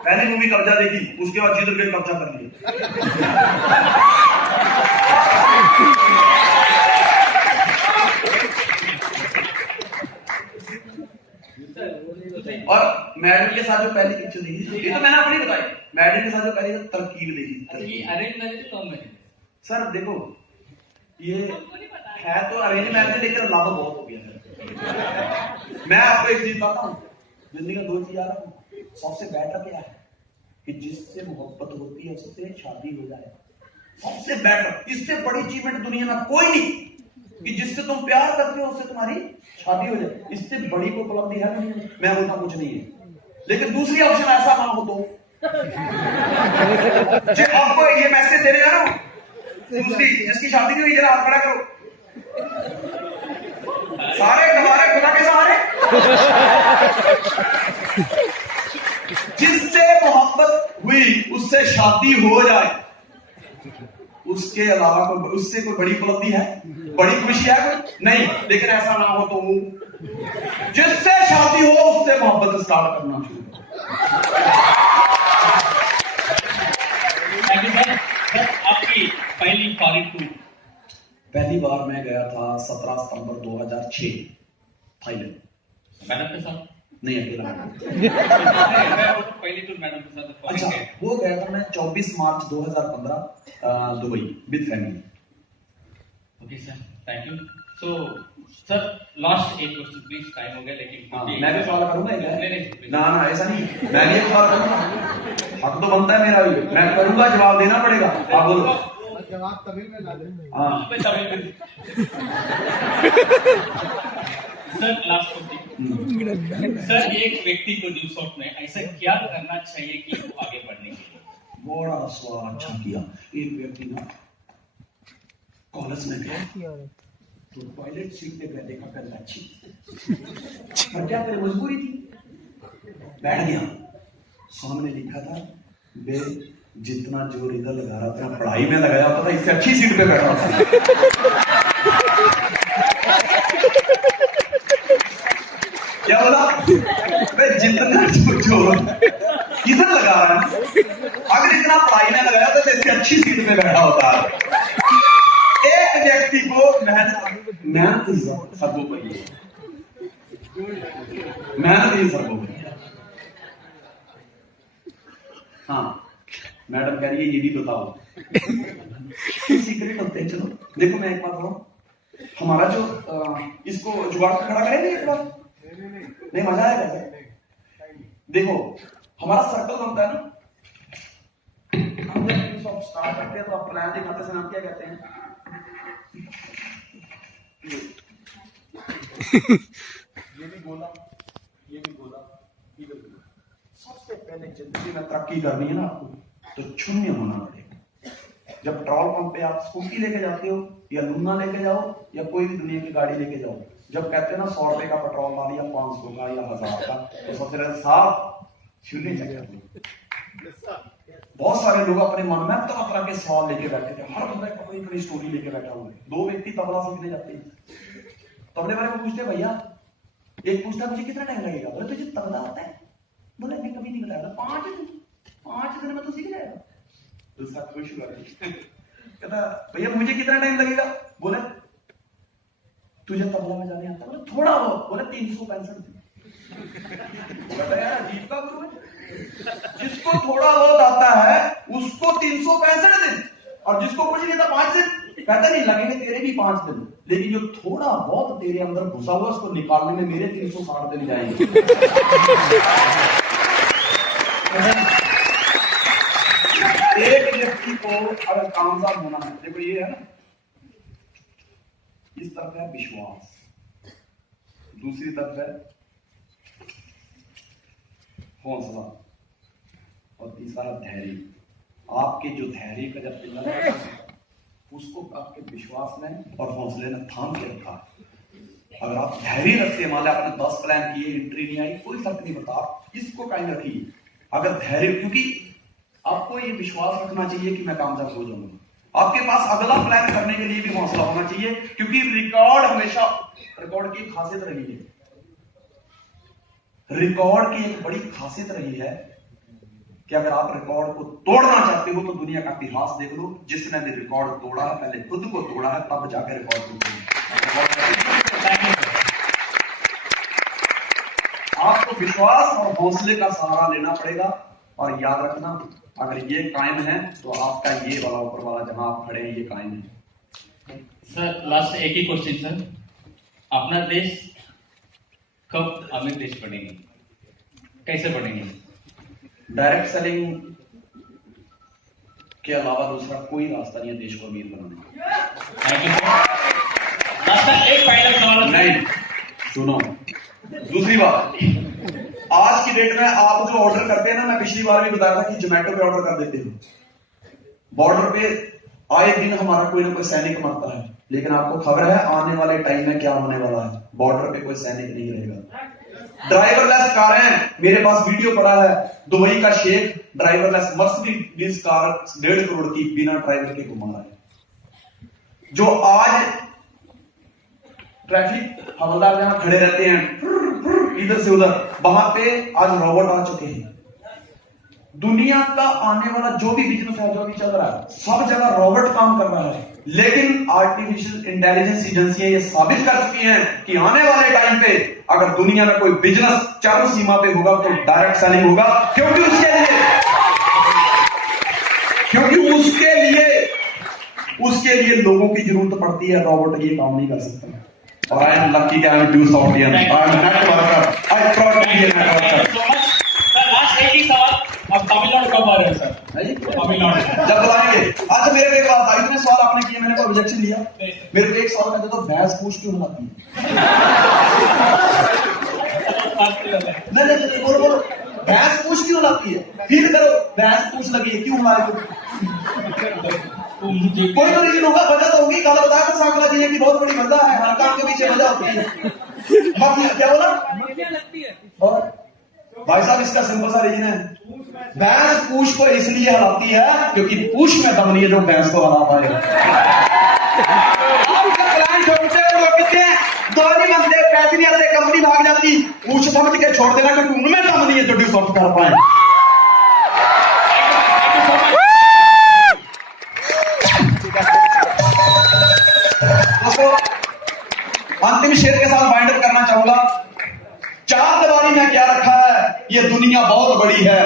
पहली मूवी कब्जा देखी, उसके बाद जिधर गए कब्जा कर लिया। और मैडम के साथ जो पहली पिक्चर देखी थी, ये तो मैंने अपनी बताई, मैडम के साथ जो पहली तरकीब देखी थी। अच्छा, ये अरेंज मैरिज कौन है? सर देखो, ये है तो अरेंज मैरिज, लेकिन अल्लाह तो बहुत हो गया है। मैं आपको एक चीज बताता हूँ, जिंदगी में 2 चीज आ रहा हूँ। सबसे बेटर क्या है कि जिससे मोहब्बत होती है उससे शादी हो जाए। सबसे बेटर, इससे बड़ी अचीवमेंट दुनिया में कोई नहीं कि जिससे तुम प्यार करते हो उससे तुम्हारी शादी हो जाए। इससे बड़ी कोई उपलब्धि है नहीं, मैं बोलता कुछ नहीं है। लेकिन दूसरी ऑप्शन ऐसा ना हो तो जो आपको ये मैसेज दे रहे हैं ना, दूसरी जिसकी शादी नहीं हुई, जरा हाथ खड़ा करो। सारे तुम्हारे खुदा के सहारे। जिससे मोहब्बत हुई उससे शादी हो जाए, उसके अलावा कोई, उससे कोई बड़ी उपलब्धि है, बड़ी खुशी है कोई नहीं। लेकिन ऐसा ना हो तो जिससे शादी हो उससे मोहब्बत स्टार्ट करना शुरू। आपकी पहली फॉरेन टूर? पहली बार मैं गया था 17 सितंबर 2006 थाईलैंड। मैडम के साथ? नहीं, अकेला। पहली टूर मैडम के साथ। अच्छा, वो गया था मैं 24 मार्च 2015 Dubai with family. Okay sir, thank you. So sir, last एक क्वेश्चन प्लीज, टाइम हो गया लेकिन मैं भी सवाल करूंगा। नहीं, ना ऐसा नहीं, मैं भी एक सवाल करूंगा, हक तो बनता है मेरा भी, मैं करूंगा, जवाब देना पड़ेगा। आप बोलो। जवाब तभी में ला देंगे। सर लास्ट क्वेश्चन सर, एक व्यक्ति को न्यूज़ में ऐसा क्या करना चाहिए कि वो आगे बढ़ने के लिए? बड़ा सवाल अच्छा किया। एक व्यक्ति ना कॉलेज में गया तो टॉयलेट सीट पे बैठे का करना अच्छी, पर क्या करे, मजबूरी थी। बैठ गया, सामने लिखा था, बे जितना जोर इधर लगा रहा था पढ़ाई में लगाया होता था, इससे अच्छी सीट पे बैठा था। क्या बोला? बे जितना जोर इधर लगा रहा है, अगर इतना पढ़ाई में लगाया होता तो इससे अच्छी सीट पे बैठा होता। एक व्यक्ति को मेहनत सर्वोपरि है, मेहनत ही सर्वोपरि है। हाँ, मैडम कह रही है ये भी बताओ। सीक्रेट होते हैं। चलो देखो, मैं एक बात बताऊं, हमारा जो इसको जुगाड़ खड़ा करेंगे एक बार, नहीं मजा आएगा। देखो, हमारा सर्कल बनता है ना, हम जब स्टार्ट करते हैं तो आप प्लान दिखाते हैं, हम क्या कहते हैं, ये भी गोला, ये भी गोला, ये भी गोला। सबसे पहले जिंदगी में तरक्की करनी है ना आपको, तो शून्य होना पड़ेगा। जब पेट्रोल पंप पे आप स्कूटी लेके जाते हो या लूना लेके जाओ या कोई भी दुनिया की गाड़ी लेके जाओ, जब कहते हैं ना 100 रुपए का पेट्रोल डाल या 500 का या 1000 का, तो सबसे पहले साफ शून्य चाहिए। बहुत सारे लोग अपने मन में तरह तरह के सवाल लेके बैठे थे, हर बंदा अपनी अपनी स्टोरी लेके बैठा हुआ है। 2 व्यक्ति तबला सीखने जाते हैं, तबले वाले को पूछते भैया, एक पूछता मुझे कितना टाइम लगेगा, बोले तुझे तबला आता है? बोले मैं कभी नहीं बताया। 5 दिन में तो सीख जाएगा। दूसरा खुश हुआ कहता भैया मुझे कितना टाइम लगेगा? बोले तुझे तबला में जाने आता? बोले थोड़ा बहुत। बोले 365 दिन। कहता यार अजीब का गुरु है, जिसको थोड़ा बहुत आता है उसको 365 दिन, और जिसको कुछ नहीं था 5 दिन। कहता नहीं लगेंगे तेरे भी 5 दिन, लेकिन जो थोड़ा बहुत तेरे अंदर घुसा हुआ उसको निकालने में मेरे 360 दिन जाएंगे। एक व्यक्ति को अगर कामयाब होना है, देखो ये है ना, इस तरफ है विश्वास, दूसरी तरफ है हौसला, और तीसरा है धैर्य। आपके जो धैर्य का जब पिलर है उसको आपके विश्वास में और हौसले ने थाम के रखा। अगर आप धैर्य रखते, मान लिया आपने 10 प्लान किए, एंट्री नहीं आई, कोई फर्क नहीं पड़ता, आप इसको कायम रखिए। अगर धैर्य, क्योंकि आपको ये विश्वास रखना चाहिए कि मैं कामयाब हो जाऊंगा। आपके पास अगला प्लान करने के लिए भी हौसला होना चाहिए, क्योंकि रिकॉर्ड हमेशा, रिकॉर्ड की खासियत रही है, रिकॉर्ड की एक बड़ी खासियत रही है कि अगर आप रिकॉर्ड को तोड़ना चाहते हो तो दुनिया का इतिहास देख लो, जिसने भी रिकॉर्ड तोड़ा है पहले खुद को तोड़ा है, तब जाकर रिकॉर्ड को तोड़ा। आपको विश्वास और हौसले का सहारा लेना पड़ेगा, और याद रखना अगर ये कायम है तो आपका ये वाला ऊपर वाला जहां आप खड़े हैं ये कायम है। सर लास्ट एक ही क्वेश्चन सर, अपना देश कब अमीर देश बनेंगे, कैसे बनेंगे? डायरेक्ट सेलिंग के अलावा दूसरा कोई रास्ता नहीं है देश को अमीर बनाने का। Thank you sir. लास्ट एक फाइनल सवाल नहीं, सुनो, दूसरी बात, आज की डेट में आप जो ऑर्डर करते हैं ना, मैं पिछली बार भी बताया था कि जोमेटो पे ऑर्डर कर देते हैं। बॉर्डर पे आए दिन हमारा कोई ना कोई सैनिक मरता है, लेकिन आपको खबर है आने वाले टाइम में क्या होने वाला है? बॉर्डर पे कोई सैनिक नहीं रहेगा। ड्राइवरलेस कारें, मेरे पास वीडियो पड़ा है, दुबई का शेख ड्राइवरलेस मर्सिडीज कार 1.5 करोड़ की बिना ड्राइवर के घुमा रहा है। जो आज ट्रैफिक हवलदार जहां खड़े रहते हैं इधर से उधर, वहां पे आज रोबोट आ चुके हैं। दुनिया का आने वाला जो भी बिजनेस है, जो भी चल रहा है, सब जगह रोबोट काम कर रहा है। लेकिन आर्टिफिशियल इंटेलिजेंस एजेंसियां ये साबित कर चुकी हैं कि आने वाले टाइम पे अगर दुनिया में कोई बिजनेस चरम सीमा पे होगा तो डायरेक्ट सेलिंग होगा, क्योंकि उसके लिए लोगों की जरूरत पड़ती है। रोबोट ये काम नहीं कर सकता। और आई एम लकी कि I am do software, I am networker, I proud to be a networker. Sir last एक ही सवाल, अब तमिलनाडु कब आ रहे हैं सर? तमिलनाडु जब बुलाएंगे। अच्छा मेरे को एक बात था, इतने सवाल आपने किए, मैंने कोई ऑब्जेक्शन लिया? मेरे को एक सवाल कहते तो भैंस पूछ क्यों बुलाती है? नहीं, बोलो भैंस पूछ क्यों लाती है? फिर करो, भैंस पूछ लगी है क्यों बुलाए? कोई तो रीजन होगा, वजह तो होगी। कल बताया था सांकला जी ने कि बहुत बड़ी वजह है, हर काम के पीछे वजह होती है। क्या बोला? और भाई साहब इसका सिंपल सा रीजन है, भैंस पूछ को इसलिए हलाती है क्योंकि पूछ में दम नहीं है जो भैंस को हला पाए। आपका प्लान छोड़ते हैं, लोग कहते हैं दो नहीं बनते, पैसे नहीं आते, कंपनी भाग जाती। पूछ समझ के छोड़ देना क्योंकि उनमें दम नहीं है जो ड्यू सॉफ्ट कर पाए। अंतिम शेर के साथ वाइंड अप करना चाहूंगा। चार दीवारी में क्या रखा है, ये दुनिया बहुत बड़ी है।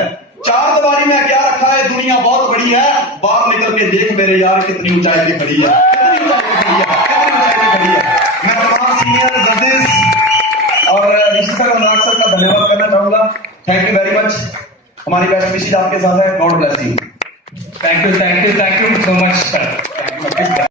चार दीवारी में क्या रखा है, दुनिया बहुत बड़ी है। बाहर निकल के देख मेरे यार कितनी ऊंचाई पे खड़ी है, कितनी ऊंचाई पे खड़ी है, कितनी ऊंचाई पे खड़ी है। मैं तमाम सीनियर जजेस और ऋषि सर, अनुराग सर का धन्यवाद करना चाहूंगा। Thank you very much. हमारी बेस्ट विशेष आपके साथ है। God bless you. Thank you so much sir.